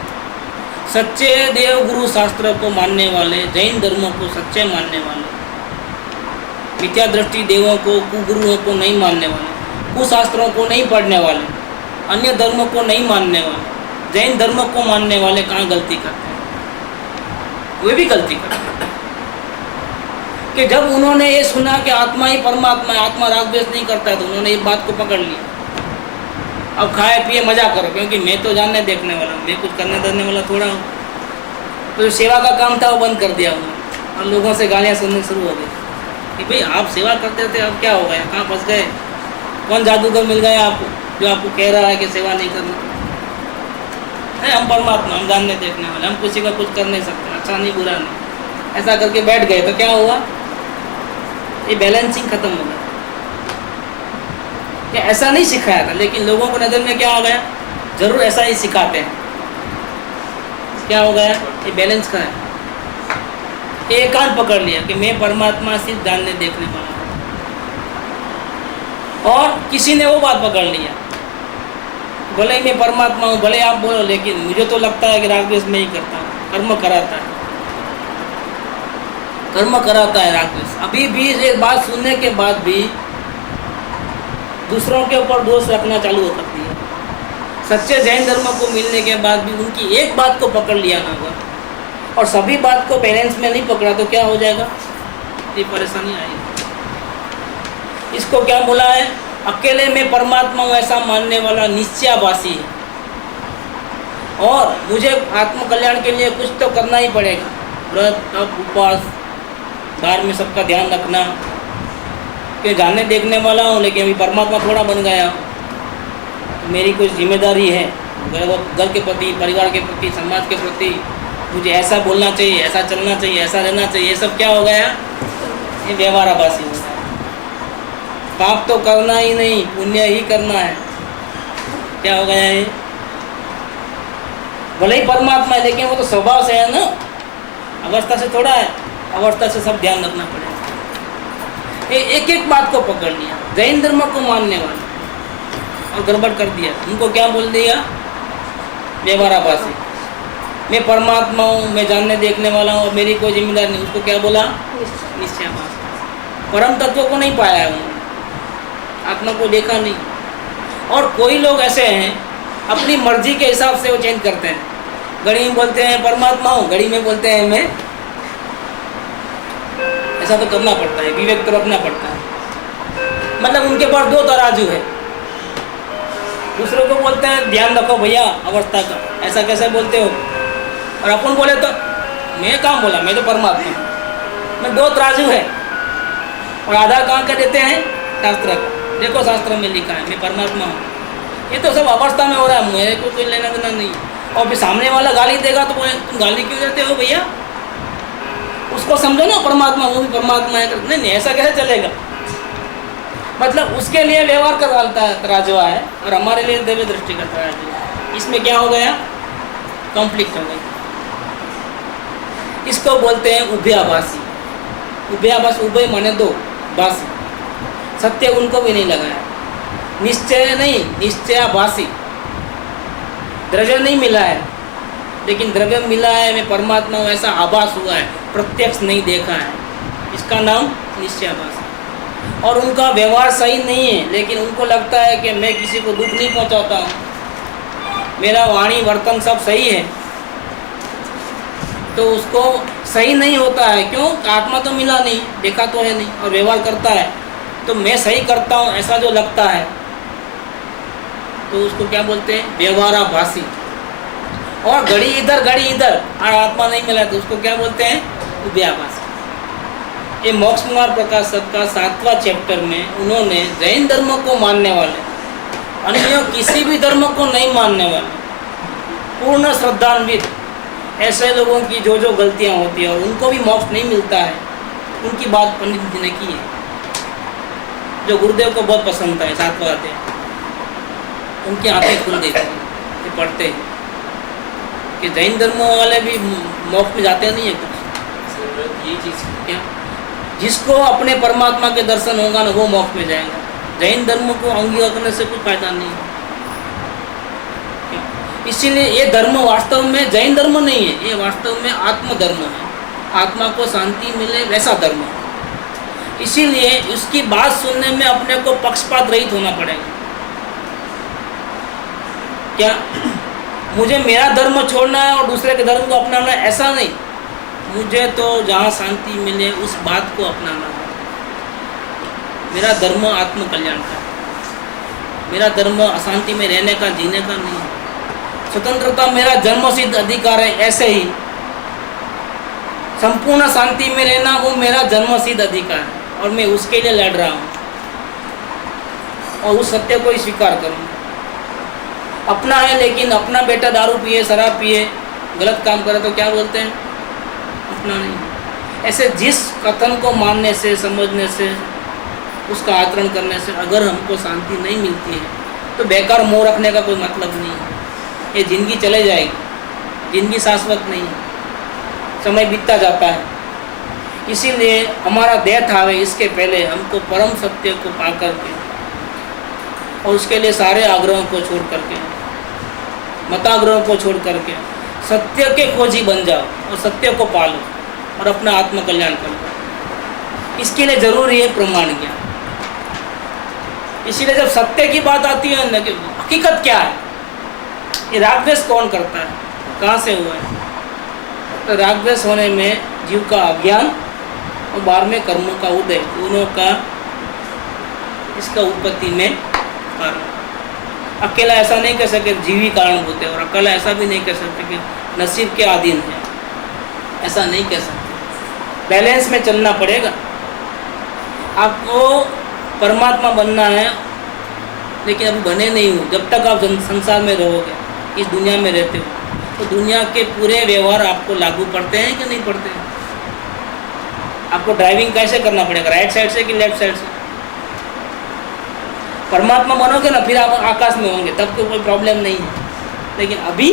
सच्चे देव गुरु शास्त्र को मानने वाले, जैन धर्म को सच्चे मानने वाले, मिथ्या दृष्टि देवों को, कुगुरुओं को नहीं मानने वाले, कुशास्त्रों को नहीं पढ़ने वाले, अन्य धर्मों को नहीं मानने वाले, जैन धर्म को मानने वाले कहाँ गलती करते हैं? वे भी गलती करते हैं कि जब उन्होंने ये सुना कि आत्मा ही परमात्मा है, आत्मा राग द्वेष नहीं करता है, तो उन्होंने ये बात को पकड़ लिया। अब खाए पिए मजा करो, क्योंकि मैं तो जानने देखने वाला हूँ, मैं कुछ करने देने वाला थोड़ा हूँ। तो जो सेवा का काम था वो बंद कर दिया उन्होंने, और लोगों से गालियाँ सुननी शुरू हो गई कि भाई आप सेवा करते थे, अब क्या हो गया, कहाँ फंस गए, कौन जादूगर मिल गया आपको जो आपको कह रहा है कि सेवा नहीं करना है? हम परमात्मा, हम जानने देखने वाले, हम किसी का कुछ कर नहीं सकते, अच्छा नहीं बुरा नहीं, ऐसा करके बैठ गए। तो क्या हुआ? ये बैलेंसिंग खत्म हो गया। कि ऐसा नहीं सिखाया था, लेकिन लोगों को नज़र में क्या हो गया, जरूर ऐसा ही सिखाते हैं। क्या हो गया? ये बैलेंस का है। एकांत पकड़ लिया कि मैं परमात्मा सिर्फ जानने देखने वाला हूँ, और किसी ने वो बात पकड़ लिया भले ही मैं परमात्मा हूँ, भले आप बोलो, लेकिन मुझे तो लगता है कि राग द्वेष मैं ही करता हूँ। कर्म कराता है, कर्म कराता है राग द्वेष। अभी भी एक बात सुनने के बाद भी दूसरों के ऊपर दोष रखना चालू हो सकती है। सच्चे जैन धर्म को मिलने के बाद भी उनकी एक बात को पकड़ लिया ना होगा और सभी बात को बैलेंस में नहीं पकड़ा तो क्या हो जाएगा, ये परेशानी आएगी। इसको क्या बोला है, अकेले में परमात्मा हूँ ऐसा मानने वाला निश्चयाभासी है। और मुझे आत्म कल्याण के लिए कुछ तो करना ही पड़ेगा, व्रत तप उपवास, बाहर में सबका ध्यान रखना, कि जानने देखने वाला हूँ लेकिन अभी परमात्मा थोड़ा बन गया हूँ, मेरी कुछ जिम्मेदारी है घर के प्रति, परिवार के प्रति, समाज के प्रति। मुझे ऐसा बोलना चाहिए, ऐसा चलना चाहिए, ऐसा रहना चाहिए। ये सब क्या हो गया, ये व्यवहाराभासी हो गया। पाप तो करना ही नहीं, पुण्य ही करना है। क्या हो गया ये, भले ही परमात्मा है लेकिन वो तो स्वभाव से है ना, अवस्था से थोड़ा है। अवस्था से सब ध्यान रखना पड़ेगा। एक एक बात को पकड़ लिया जैन धर्म को मानने वाले और गड़बड़ कर दिया। उनको क्या बोल दिया, व्यवहाराभासी। मैं परमात्मा हूँ, मैं जानने देखने वाला हूँ और मेरी कोई जिम्मेदारी नहीं। उसको क्या बोला, निश्चयाभासी। परम तत्व को नहीं पाया उन्होंने, आत्मा को देखा नहीं। और कोई लोग ऐसे हैं अपनी मर्जी के हिसाब से वो चेंज करते हैं। घड़ी में बोलते हैं परमात्मा हूँ, घड़ी में बोलते हैं मैं। ऐसा तो करना पड़ता है, विवेक तो रखना पड़ता है। मतलब उनके पास दो तराजू है। दूसरों को बोलते हैं ध्यान रखो भैया अवस्था का, ऐसा कैसे बोलते हो। और अपन बोले तो मैं कहाँ बोला, मैं तो परमात्मा हूँ। मैं दो तराजू है और आधार कहाँ का देते हैं, शास्त्र का। देखो शास्त्र में लिखा है मैं परमात्मा हूँ। ये तो सब अवस्था में हो रहा है, मेरे को कोई लेना देना नहीं। और फिर सामने वाला गाली देगा तो बोले तुम गाली क्यों देते हो भैया, उसको समझो ना परमात्मा, वो भी परमात्मा है। नहीं नहीं, ऐसा कैसे चलेगा। मतलब उसके लिए व्यवहार का डालता है तराजू है और हमारे लिए दिव्य दृष्टि का तराजू है। इसमें क्या हो गया, कॉन्फ्लिक्ट हो गई। इसको बोलते हैं उभयाभासी। उभयाभास, उभय माने दो, भासी। सत्य उनको भी नहीं लगाया, निश्चय नहीं, निश्चयाभासी। द्रव्य नहीं मिला है लेकिन द्रव्य मिला है, मैं परमात्मा हूँ ऐसा आभास हुआ है, प्रत्यक्ष नहीं देखा है। इसका नाम निश्चयाभास। और उनका व्यवहार सही नहीं है लेकिन उनको लगता है कि मैं किसी को दुख नहीं पहुँचाता हूँ, मेरा वाणी वर्तन सब सही है। तो उसको सही नहीं होता है, क्यों, आत्मा तो मिला नहीं, देखा तो है नहीं, और व्यवहार करता है तो मैं सही करता हूँ ऐसा जो लगता है, तो उसको क्या बोलते हैं, व्यवहाराभासी। और घड़ी इधर घड़ी इधर और आत्मा नहीं मिला तो उसको क्या बोलते हैं, उभयाभासी। ये मोक्ष कुमार प्रकाशक का 7वां चैप्टर में उन्होंने जैन धर्म को मानने वाले, अन्य किसी भी धर्म को नहीं मानने वाले, पूर्ण श्रद्धान्वित ऐसे लोगों की जो जो गलतियां होती है और उनको भी मोक्ष नहीं मिलता है, उनकी बात पंडित जी ने की है, जो गुरुदेव को बहुत पसंद था। 7वां अध्याय उनकी आंखें खुल गई थी पढ़ते हैं कि जैन धर्म वाले भी मोक्ष में जाते नहीं है कुछ। ये चीज़ क्या, जिसको अपने परमात्मा के दर्शन होगा ना वो मोक्ष में जाएगा। जैन धर्म को अंगीकार करने से कुछ फायदा नहीं है। इसीलिए ये धर्म वास्तव में जैन धर्म नहीं है, ये वास्तव में आत्म धर्म है। आत्मा को शांति मिले वैसा धर्म है। इसीलिए उसकी बात सुनने में अपने को पक्षपात रहित होना पड़ेगा। क्या मुझे मेरा धर्म छोड़ना है और दूसरे के धर्म को अपनाना है, ऐसा नहीं। मुझे तो जहाँ शांति मिले उस बात को अपनाना है। मेरा धर्म आत्म कल्याण का है, मेरा धर्म अशांति में रहने का, जीने का नहीं है। स्वतंत्रता मेरा जन्मसिद्ध अधिकार है, ऐसे ही संपूर्ण शांति में रहना वो मेरा जन्मसिद्ध अधिकार है और मैं उसके लिए लड़ रहा हूँ और उस सत्य को ही स्वीकार करूँगा। अपना है लेकिन अपना बेटा दारू पिए, शराब पिए, गलत काम करे तो क्या बोलते हैं, अपना नहीं। ऐसे जिस कथन को मानने से, समझने से, उसका आचरण करने से अगर हमको शांति नहीं मिलती है तो बेकार मोह रखने का कोई मतलब नहीं है। ये जिंदगी चले जाएगी, जिंदगी शाश्वत नहीं है, समय बीतता जाता है। इसीलिए हमारा देह आवे इसके पहले हमको परम सत्य को पा करके और उसके लिए सारे आग्रहों को छोड़ करके मताग्रहों को छोड़ करके सत्य के खोजी बन जाओ और सत्य को पालो और अपना आत्मकल्याण करो। इसके लिए जरूरी है प्रमाण ज्ञान। इसीलिए जब सत्य की बात आती है ना कि हकीकत क्या है, ये राग द्वेष कौन करता है, कहाँ से हुआ है, तो राग द्वेष होने में जीव का अज्ञान और बाद में कर्मों का उदय, दोनों का इसका उत्पत्ति में कारण। अकेला ऐसा नहीं कह सकते जीवी कारण होते और अकेला ऐसा भी नहीं कह सकते कि नसीब के अधीन है, ऐसा नहीं कह सकते। बैलेंस में चलना पड़ेगा। आपको परमात्मा बनना है लेकिन अभी बने नहीं हो। जब तक आप संसार में रहोगे, इस दुनिया में रहते हो, तो दुनिया के पूरे व्यवहार आपको लागू पड़ते हैं कि नहीं पड़ते हैं। आपको ड्राइविंग कैसे करना पड़ेगा, राइट साइड से कि लेफ्ट साइड से। परमात्मा बनोगे ना, फिर आप आकाश में होंगे, तब तो कोई प्रॉब्लम नहीं है। लेकिन अभी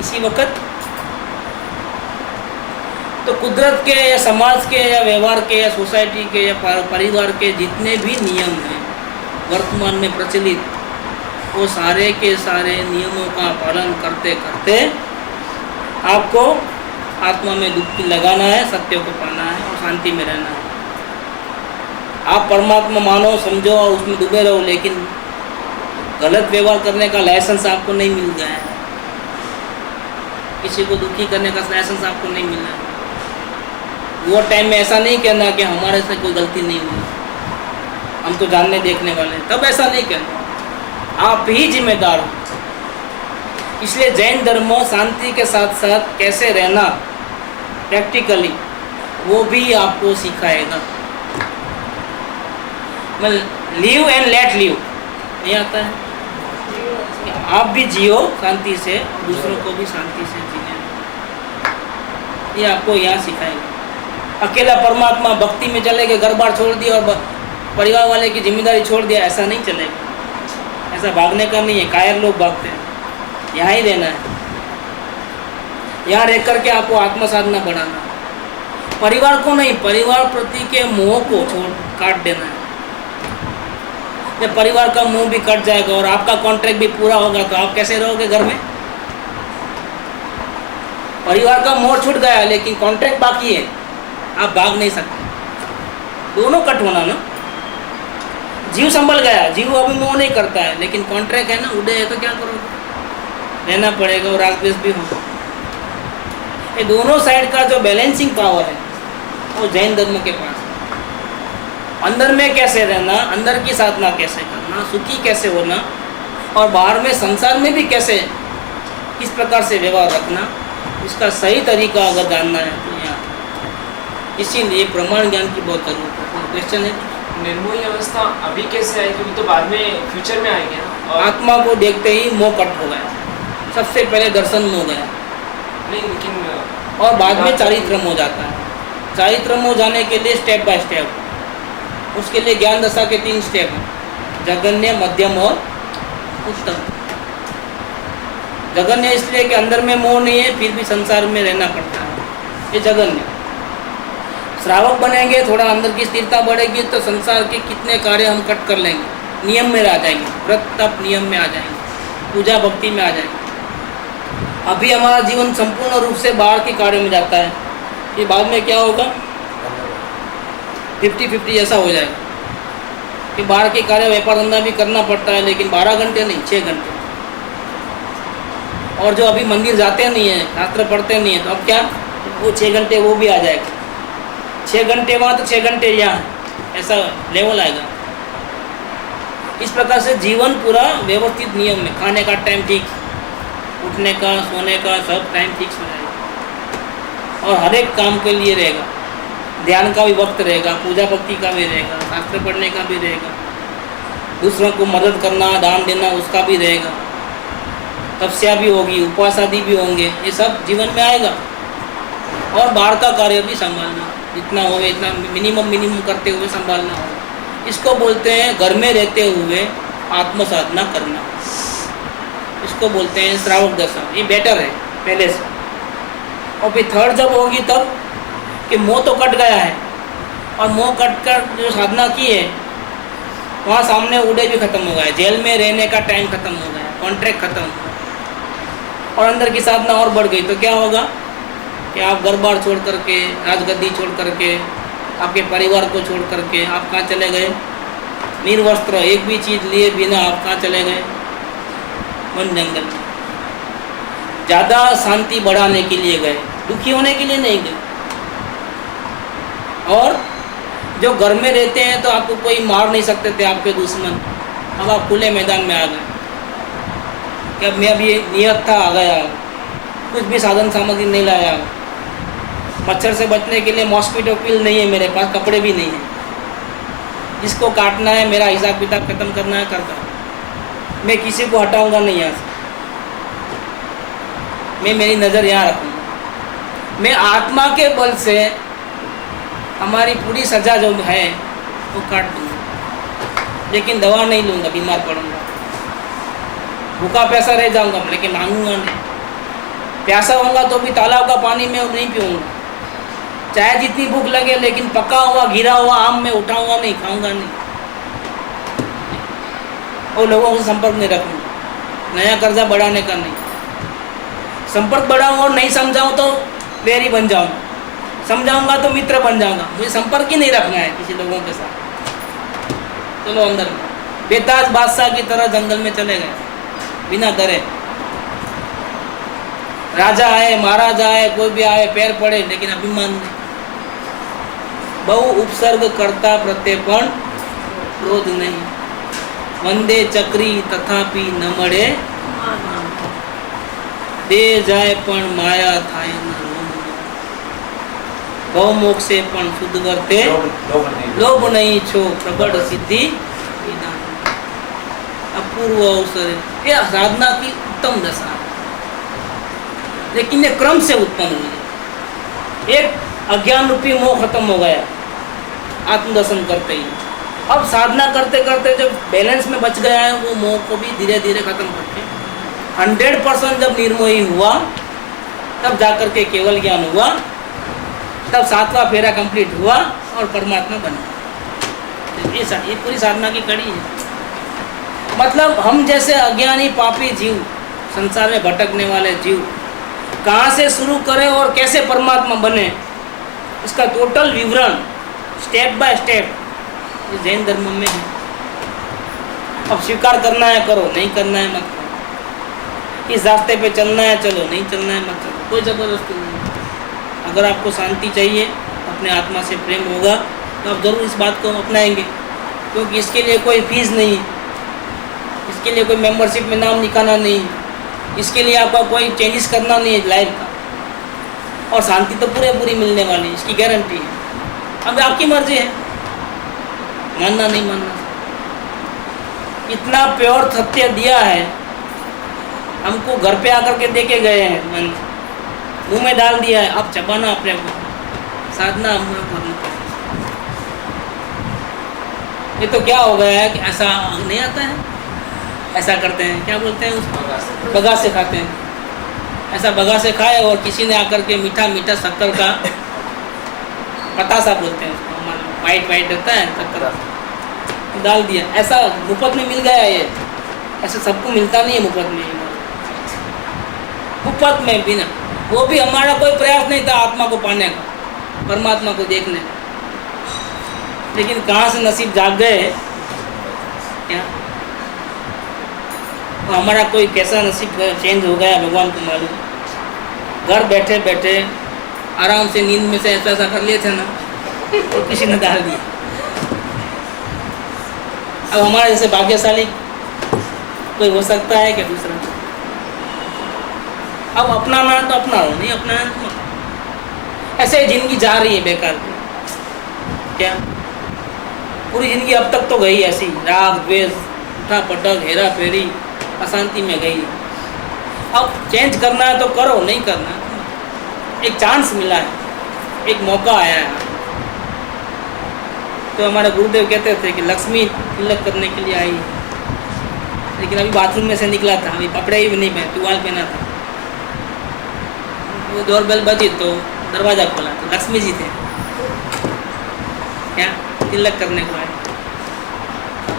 इसी वक्त तो कुदरत के या समाज के या व्यवहार के या सोसाइटी के या परिवार के जितने भी नियम हैं वर्तमान में प्रचलित, वो सारे के सारे नियमों का पालन करते करते आपको आत्मा में डुबकी लगाना है, सत्य को पाना है और शांति में रहना है। आप परमात्मा मानो, समझो और उसमें डूबे रहो, लेकिन गलत व्यवहार करने का लाइसेंस आपको नहीं मिल गया है, किसी को दुखी करने का लाइसेंस आपको नहीं मिला है। वो टाइम में ऐसा नहीं कहना कि हमारे से कोई गलती नहीं हुई, हम तो जानने देखने वाले हैं, तब ऐसा नहीं कहना। आप ही जिम्मेदार हो। इसलिए जैन धर्म शांति के साथ साथ कैसे रहना प्रैक्टिकली, वो भी आपको सिखाएगा। लिव एंड लेट लिव नहीं आता है कि आप भी जियो शांति से, दूसरों को भी शांति से जीने, ये आपको यहाँ सिखाएगा। अकेला परमात्मा भक्ति में चले गए, घर बार छोड़ दिया और परिवार वाले की जिम्मेदारी छोड़ दिया, ऐसा नहीं चलेगा। ऐसा भागने का नहीं है, कायर लोग भागते हैं। यहाँ ही रहना है, यहाँ रह करके आपको आत्म साधना बढ़ाना, परिवार को नहीं, परिवार प्रति के मोह को काट देना है। जब परिवार का मोह भी कट जाएगा और आपका कॉन्ट्रैक्ट भी पूरा होगा, तो आप कैसे रहोगे घर में। परिवार का मोह छूट गया लेकिन कॉन्ट्रैक्ट बाकी है, आप भाग नहीं सकते। दोनों कट होना ना। जीव संभल गया, जीव अभी मोह नहीं करता है, लेकिन कॉन्ट्रैक्ट है ना, उड़े है, तो क्या करोगे, रहना पड़ेगा और राग द्वेष भी होगा। ये दोनों साइड का जो बैलेंसिंग पावर है वो जैन धर्म के पास है। अंदर में कैसे रहना, अंदर की साधना कैसे करना, सुखी कैसे होना, और बाहर में संसार में भी कैसे किस प्रकार से व्यवहार रखना, इसका सही तरीका अगर जानना है तो यहाँ, इसीलिए प्रमाण ज्ञान की बहुत जरूरत है। क्वेश्चन है निर्मोही अवस्था अभी कैसे आएगी, क्योंकि तो बाद में फ्यूचर में आएगी ना। और आत्मा को देखते ही मोह कट हो गया, सबसे पहले दर्शन हो गया, नहीं, लेकिन और बाद में चारित्रम हो जाता है। चारित्रम हो जाने के लिए स्टेप बाय स्टेप, उसके लिए ज्ञान दशा के 3 स्टेप हैं, जगन्य, मध्यम और उत्तम। जगन्य इसलिए कि अंदर में मोह नहीं है, फिर भी संसार में रहना पड़ता है, ये जगन्य। श्रावक बनेंगे, थोड़ा अंदर की स्थिरता बढ़ेगी, तो संसार के कितने कार्य हम कट कर लेंगे, नियम में आ जाएंगे, व्रत तप नियम में आ जाएंगे, पूजा भक्ति में आ जाएंगे। अभी हमारा जीवन संपूर्ण रूप से बाहर के कार्य में जाता है, ये बाद में क्या होगा, 50-50 जैसा हो जाएगा कि बाहर के कार्य व्यापार धंधा भी करना पड़ता है, लेकिन 12 घंटे नहीं, 6 घंटे। और जो अभी मंदिर जाते नहीं हैं, शास्त्र पढ़ते नहीं हैं, तो अब क्या, वो 6 घंटे वो भी आ जाएगा। 6 घंटे वहाँ तो 6 घंटे यहाँ, ऐसा लेवल आएगा। इस प्रकार से जीवन पूरा व्यवस्थित नियम में, खाने का टाइम फिक्स, उठने का, सोने का, सब टाइम फिक्स हो जाएगा। और हर एक काम के लिए रहेगा, ध्यान का भी वक्त रहेगा, पूजा भक्ति का भी रहेगा, शास्त्र पढ़ने का भी रहेगा, दूसरों को मदद करना, दान देना, उसका भी रहेगा, तपस्या भी होगी, उपवास आदि भी होंगे, ये सब जीवन में आएगा। और बाहर का कार्य भी संभालना, जितना हो इतना मिनिमम करते हुए संभालना हो। इसको बोलते हैं घर में रहते हुए आत्म साधना करना, इसको बोलते हैं श्रावक दशा। ये बेटर है पहले से। और फिर थर्ड जब होगी तब कि मोह तो कट गया है, और मोह कट कर जो साधना की है वहाँ सामने उड़े भी खत्म हो गए, जेल में रहने का टाइम खत्म हो गया, कॉन्ट्रैक्ट खत्म हो गया। और अंदर की साधना और बढ़ गई तो क्या होगा कि आप घर बार छोड़ करके, राजगद्दी छोड़ करके, आपके परिवार को छोड़ करके आप कहाँ चले गए? निर्वस्त्र, एक भी चीज़ लिए बिना आप कहाँ चले गए? वन जंगल में। ज़्यादा शांति बढ़ाने के लिए गए, दुखी होने के लिए नहीं गए। और जो घर में रहते हैं तो आपको कोई मार नहीं सकते थे आपके दुश्मन, अब आप खुले मैदान में आ गए कि अब मैं अभी नियत था आ गया, कुछ भी साधन सामग्री नहीं लाया, मच्छर से बचने के लिए मॉस्किटो पिल नहीं है मेरे पास, कपड़े भी नहीं है, जिसको काटना है, मेरा हिसाब किताब खत्म करना है करता हूँ, मैं किसी को हटाऊंगा नहीं यहाँ से, मैं मेरी नज़र यहाँ रखूँगा, मैं आत्मा के बल से हमारी पूरी सजा जो है वो काट दूँगा, लेकिन दवा नहीं लूँगा, बीमार पड़ूँगा, भूखा प्यासा रह जाऊँगा लेकिन मांगूंगा नहीं, प्यासा होगा तो भी तालाब का पानी मैं नहीं पीऊँगा, चाहे जितनी भूख लगे, लेकिन पका हुआ घिरा हुआ आम मैं उठाऊँगा नहीं, खाऊँगा नहीं, और लोगों से संपर्क नहीं रखूँगा, नया कर्जा बढ़ाने का नहीं, संपर्क बढ़ाऊँ और नहीं समझाऊँ तो वैरी बन जाऊँ, समझाऊँगा तो मित्र बन जाऊँगा, मुझे संपर्क ही नहीं रखना है किसी लोगों के साथ। चलो अंदर में बेताज बादशाह की तरह जंगल में चले गए बिना डरे, राजा आए, महाराजा आए, कोई भी आए, पैर पड़े, लेकिन अभिमान नहीं, बहु उपसर्ग करता प्रत्येपण क्रोध नहीं, वंदे चक्री तथापि न मळे, दे जाए पण माया थाय न रोम, बहु मोक्षे पण शुद्ध वर्ते, लोभ नहीं छो प्रबल सिद्धि विधान। अपूर्व अवसर, ये साधना की उत्तम दशा है, लेकिन ये क्रम से उत्पन्न हुई। एक अज्ञान रूपी मोह खत्म हो गया आत्मदर्शन करते ही, अब साधना करते करते जब बैलेंस में बच गया है, वो मोह को भी धीरे धीरे खत्म करके 100% जब निर्मोही हुआ, तब जाकर के केवल ज्ञान हुआ, तब 7वां फेरा कंप्लीट हुआ और परमात्मा बना। ये पूरी साधना की कड़ी है। मतलब हम जैसे अज्ञानी पापी जीव, संसार में भटकने वाले जीव कहाँ से शुरू करें और कैसे परमात्मा बने, इसका टोटल विवरण स्टेप बाय स्टेप जैन धर्म में है। अब स्वीकार करना है करो, नहीं करना है मत करो, इस रास्ते पे चलना है चलो, नहीं चलना है मत चलो, कोई ज़बरदस्ती नहीं। अगर आपको शांति चाहिए, अपने आत्मा से प्रेम होगा, तो आप ज़रूर इस बात को अपनाएंगे, क्योंकि इसके लिए कोई फीस नहीं है, इसके लिए कोई मेंबरशिप में नाम लिखाना नहीं है, इसके लिए आपका कोई चेंजेस करना नहीं है लाइफ का, और शांति तो पूरी मिलने वाली है, इसकी गारंटी है। अब आपकी मर्जी है मानना नहीं मानना। इतना प्योर सत्य दिया है हमको, घर पे आकर के देके गए हैं, मन मुँह में डाल दिया है, अब चबाना अपने को, साधना हम करनी पड़ेगी। ये तो क्या हो गया है कि ऐसा नहीं आता है, ऐसा करते हैं, क्या बोलते हैं उसको, बगा से खाते हैं, ऐसा बगा से खाए और किसी ने आकर के मीठा मीठा शक्कर का पतासा बोलते हैं उसको, हमारा वाइट रहता है शक्कर डाल दिया, ऐसा मुफ्त में मिल गया। ये ऐसा सबको मिलता नहीं है मुफ्त में, मुफ्त में बिना, वो भी हमारा कोई प्रयास नहीं था आत्मा को पाने का, परमात्मा को देखने का, लेकिन कहाँ से नसीब जाग गए क्या, तो हमारा कोई कैसा नसीब चेंज हो गया भगवान को मालूम। घर बैठे बैठे आराम से नींद में से ऐसा कर लिए थे ना, तो किसी ने डाल दिया। अब हमारे जैसे भाग्यशाली कोई हो सकता है क्या दूसरा? अब अपनाना है तो अपना हो, नहीं अपनाना है तो मत। ऐसे जिंदगी जा रही है बेकार की, क्या पूरी जिंदगी अब तक तो गई ऐसी, राग द्वेष, उठा पटक, हेरा फेरी, अशांति में गई। अब चेंज करना है तो करो, नहीं करना है तो मत। एक चांस मिला है, एक मौका आया है। तो हमारे गुरुदेव कहते थे कि लक्ष्मी तिलक करने के लिए आई है, लेकिन अभी बाथरूम में से निकला था, अभी कपड़े ही नहीं पहने, टुवाल पहना था, वो डोरबेल बजी तो दरवाज़ा खोला, तो लक्ष्मी जी थे, क्या तिलक करने को आए।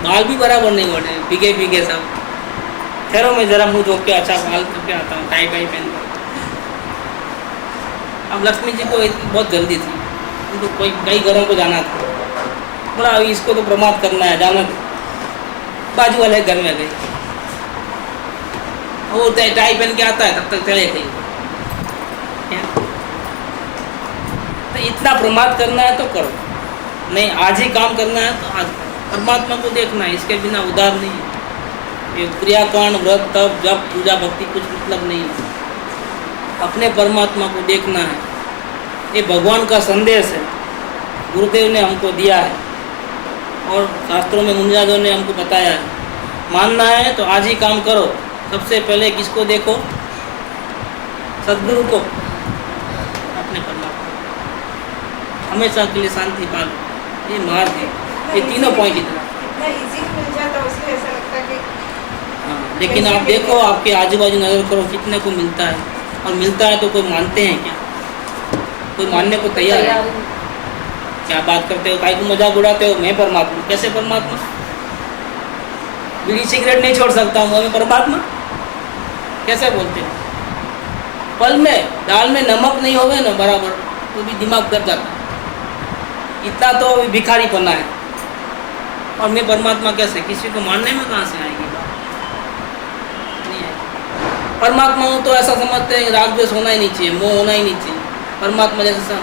बाल भी बराबर नहीं बढ़े, भीगे सब, ठहरो मैं जरा मुँह धो के अच्छा हाल करके आता हूँ, टाई टाई पहन कर। अब लक्ष्मी जी को बहुत जल्दी थी, उनको कोई कई घरों को जाना था। बोला अभी इसको तो प्रमाद करना है, जाना बाजू वाले घर में गई। वो टाई पहन के आता है तब तक चले गई। तो इतना प्रमाद करना है तो करो, नहीं आज ही काम करना है तो आज परमात्मा को देखना है, इसके बिना उधार नहीं है। ये क्रियाकांड व्रत तप जप पूजा भक्ति कुछ मतलब नहीं है, अपने परमात्मा को देखना है। ये भगवान का संदेश है, गुरुदेव ने हमको दिया है और शास्त्रों में मुनिराजों ने हमको बताया है। मानना है तो आज ही काम करो। सबसे पहले किसको देखो? सद्गुरु को, अपने परमात्मा, हमेशा के लिए शांति पालो। ये मार्ग है, ये तीनों पॉइंट इतना। इतना इजी मिल जाता है उसमें, ऐसा लगता है कि हाँ, लेकिन आप देखो आपके आजू बाजू नजर करो कितने को मिलता है, और मिलता है तो कोई मानते हैं क्या? कोई मानने को तैयार है? क्या बात करते हो, काय को मजाक उड़ाते हो? मैं परमात्मा, कैसे परमात्मा? बीड़ी सिगरेट नहीं छोड़ सकता हूँ मैं परमात्मा, कैसे बोलते हो? पल में दाल में नमक नहीं होवे ना बराबर तो भी दिमाग दब जाता है। इतना तो भिखारी पना है, और मैं परमात्मा कैसे? किसी को मानने में कहाँ से आएगी बात? नहीं आएगी। परमात्मा हूँ तो ऐसा समझते हैं राग द्वेष होना ही नहीं चाहिए, मोह होना ही नहीं चाहिए। परमात्मा जैसे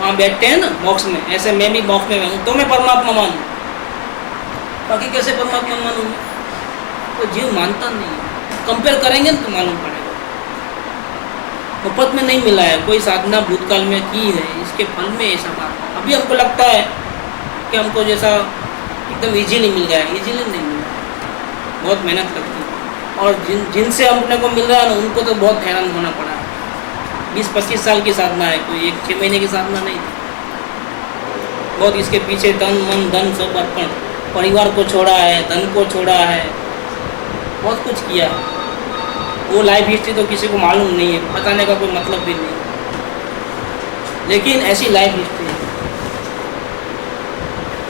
वहाँ बैठते हैं ना बॉक्स में, ऐसे मैं भी बॉक्स में हूँ तो मैं परमात्मा मानूँ, बाकी कैसे परमात्मा मानूँ? तो जीव मानता नहीं है। कंपेयर करेंगे ना तो मालूम पड़ेगा। मुफ्त में नहीं मिला है, कोई साधना भूतकाल में की है, इसके फल में ऐसा बात है। अभी हमको लगता है कि हमको जैसा एकदम इजीली मिल गया है, इजीली नहीं मिला, बहुत मेहनत लगती है। और जिनसे अपने को मिल रहा है ना उनको तो बहुत हैरान होना पड़ा है। 20-25 साल की साधना है, कोई 1-6 महीने की साधना नहीं थी। बहुत इसके पीछे तन मन धन सब अर्पण, परिवार को छोड़ा है, धन को छोड़ा है, बहुत कुछ किया है। वो लाइफ हिस्ट्री तो किसी को मालूम नहीं है, बताने का कोई मतलब भी नहीं, लेकिन ऐसी लाइफ हिस्ट्री है।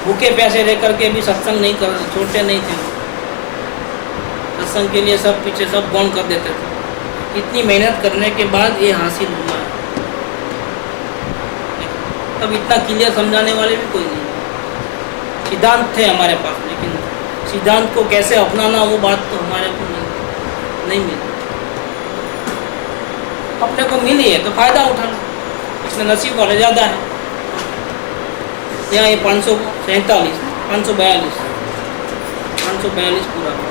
भूखे प्यासे रह करके भी सत्संग नहीं कर छोड़ते नहीं थे, सत्संग के लिए सब पीछे सब गौण कर देते थे। इतनी मेहनत करने के बाद ये हासिल हुआ है। तब इतना क्लियर समझाने वाले भी कोई नहीं। सिद्धांत थे हमारे पास, लेकिन सिद्धांत को कैसे अपनाना वो बात तो हमारे को नहीं मिली। अपने को मिली है तो फायदा उठाना, इसमें नसीब वाले ज़्यादा है। यहाँ ये 547 542 पूरा हुआ।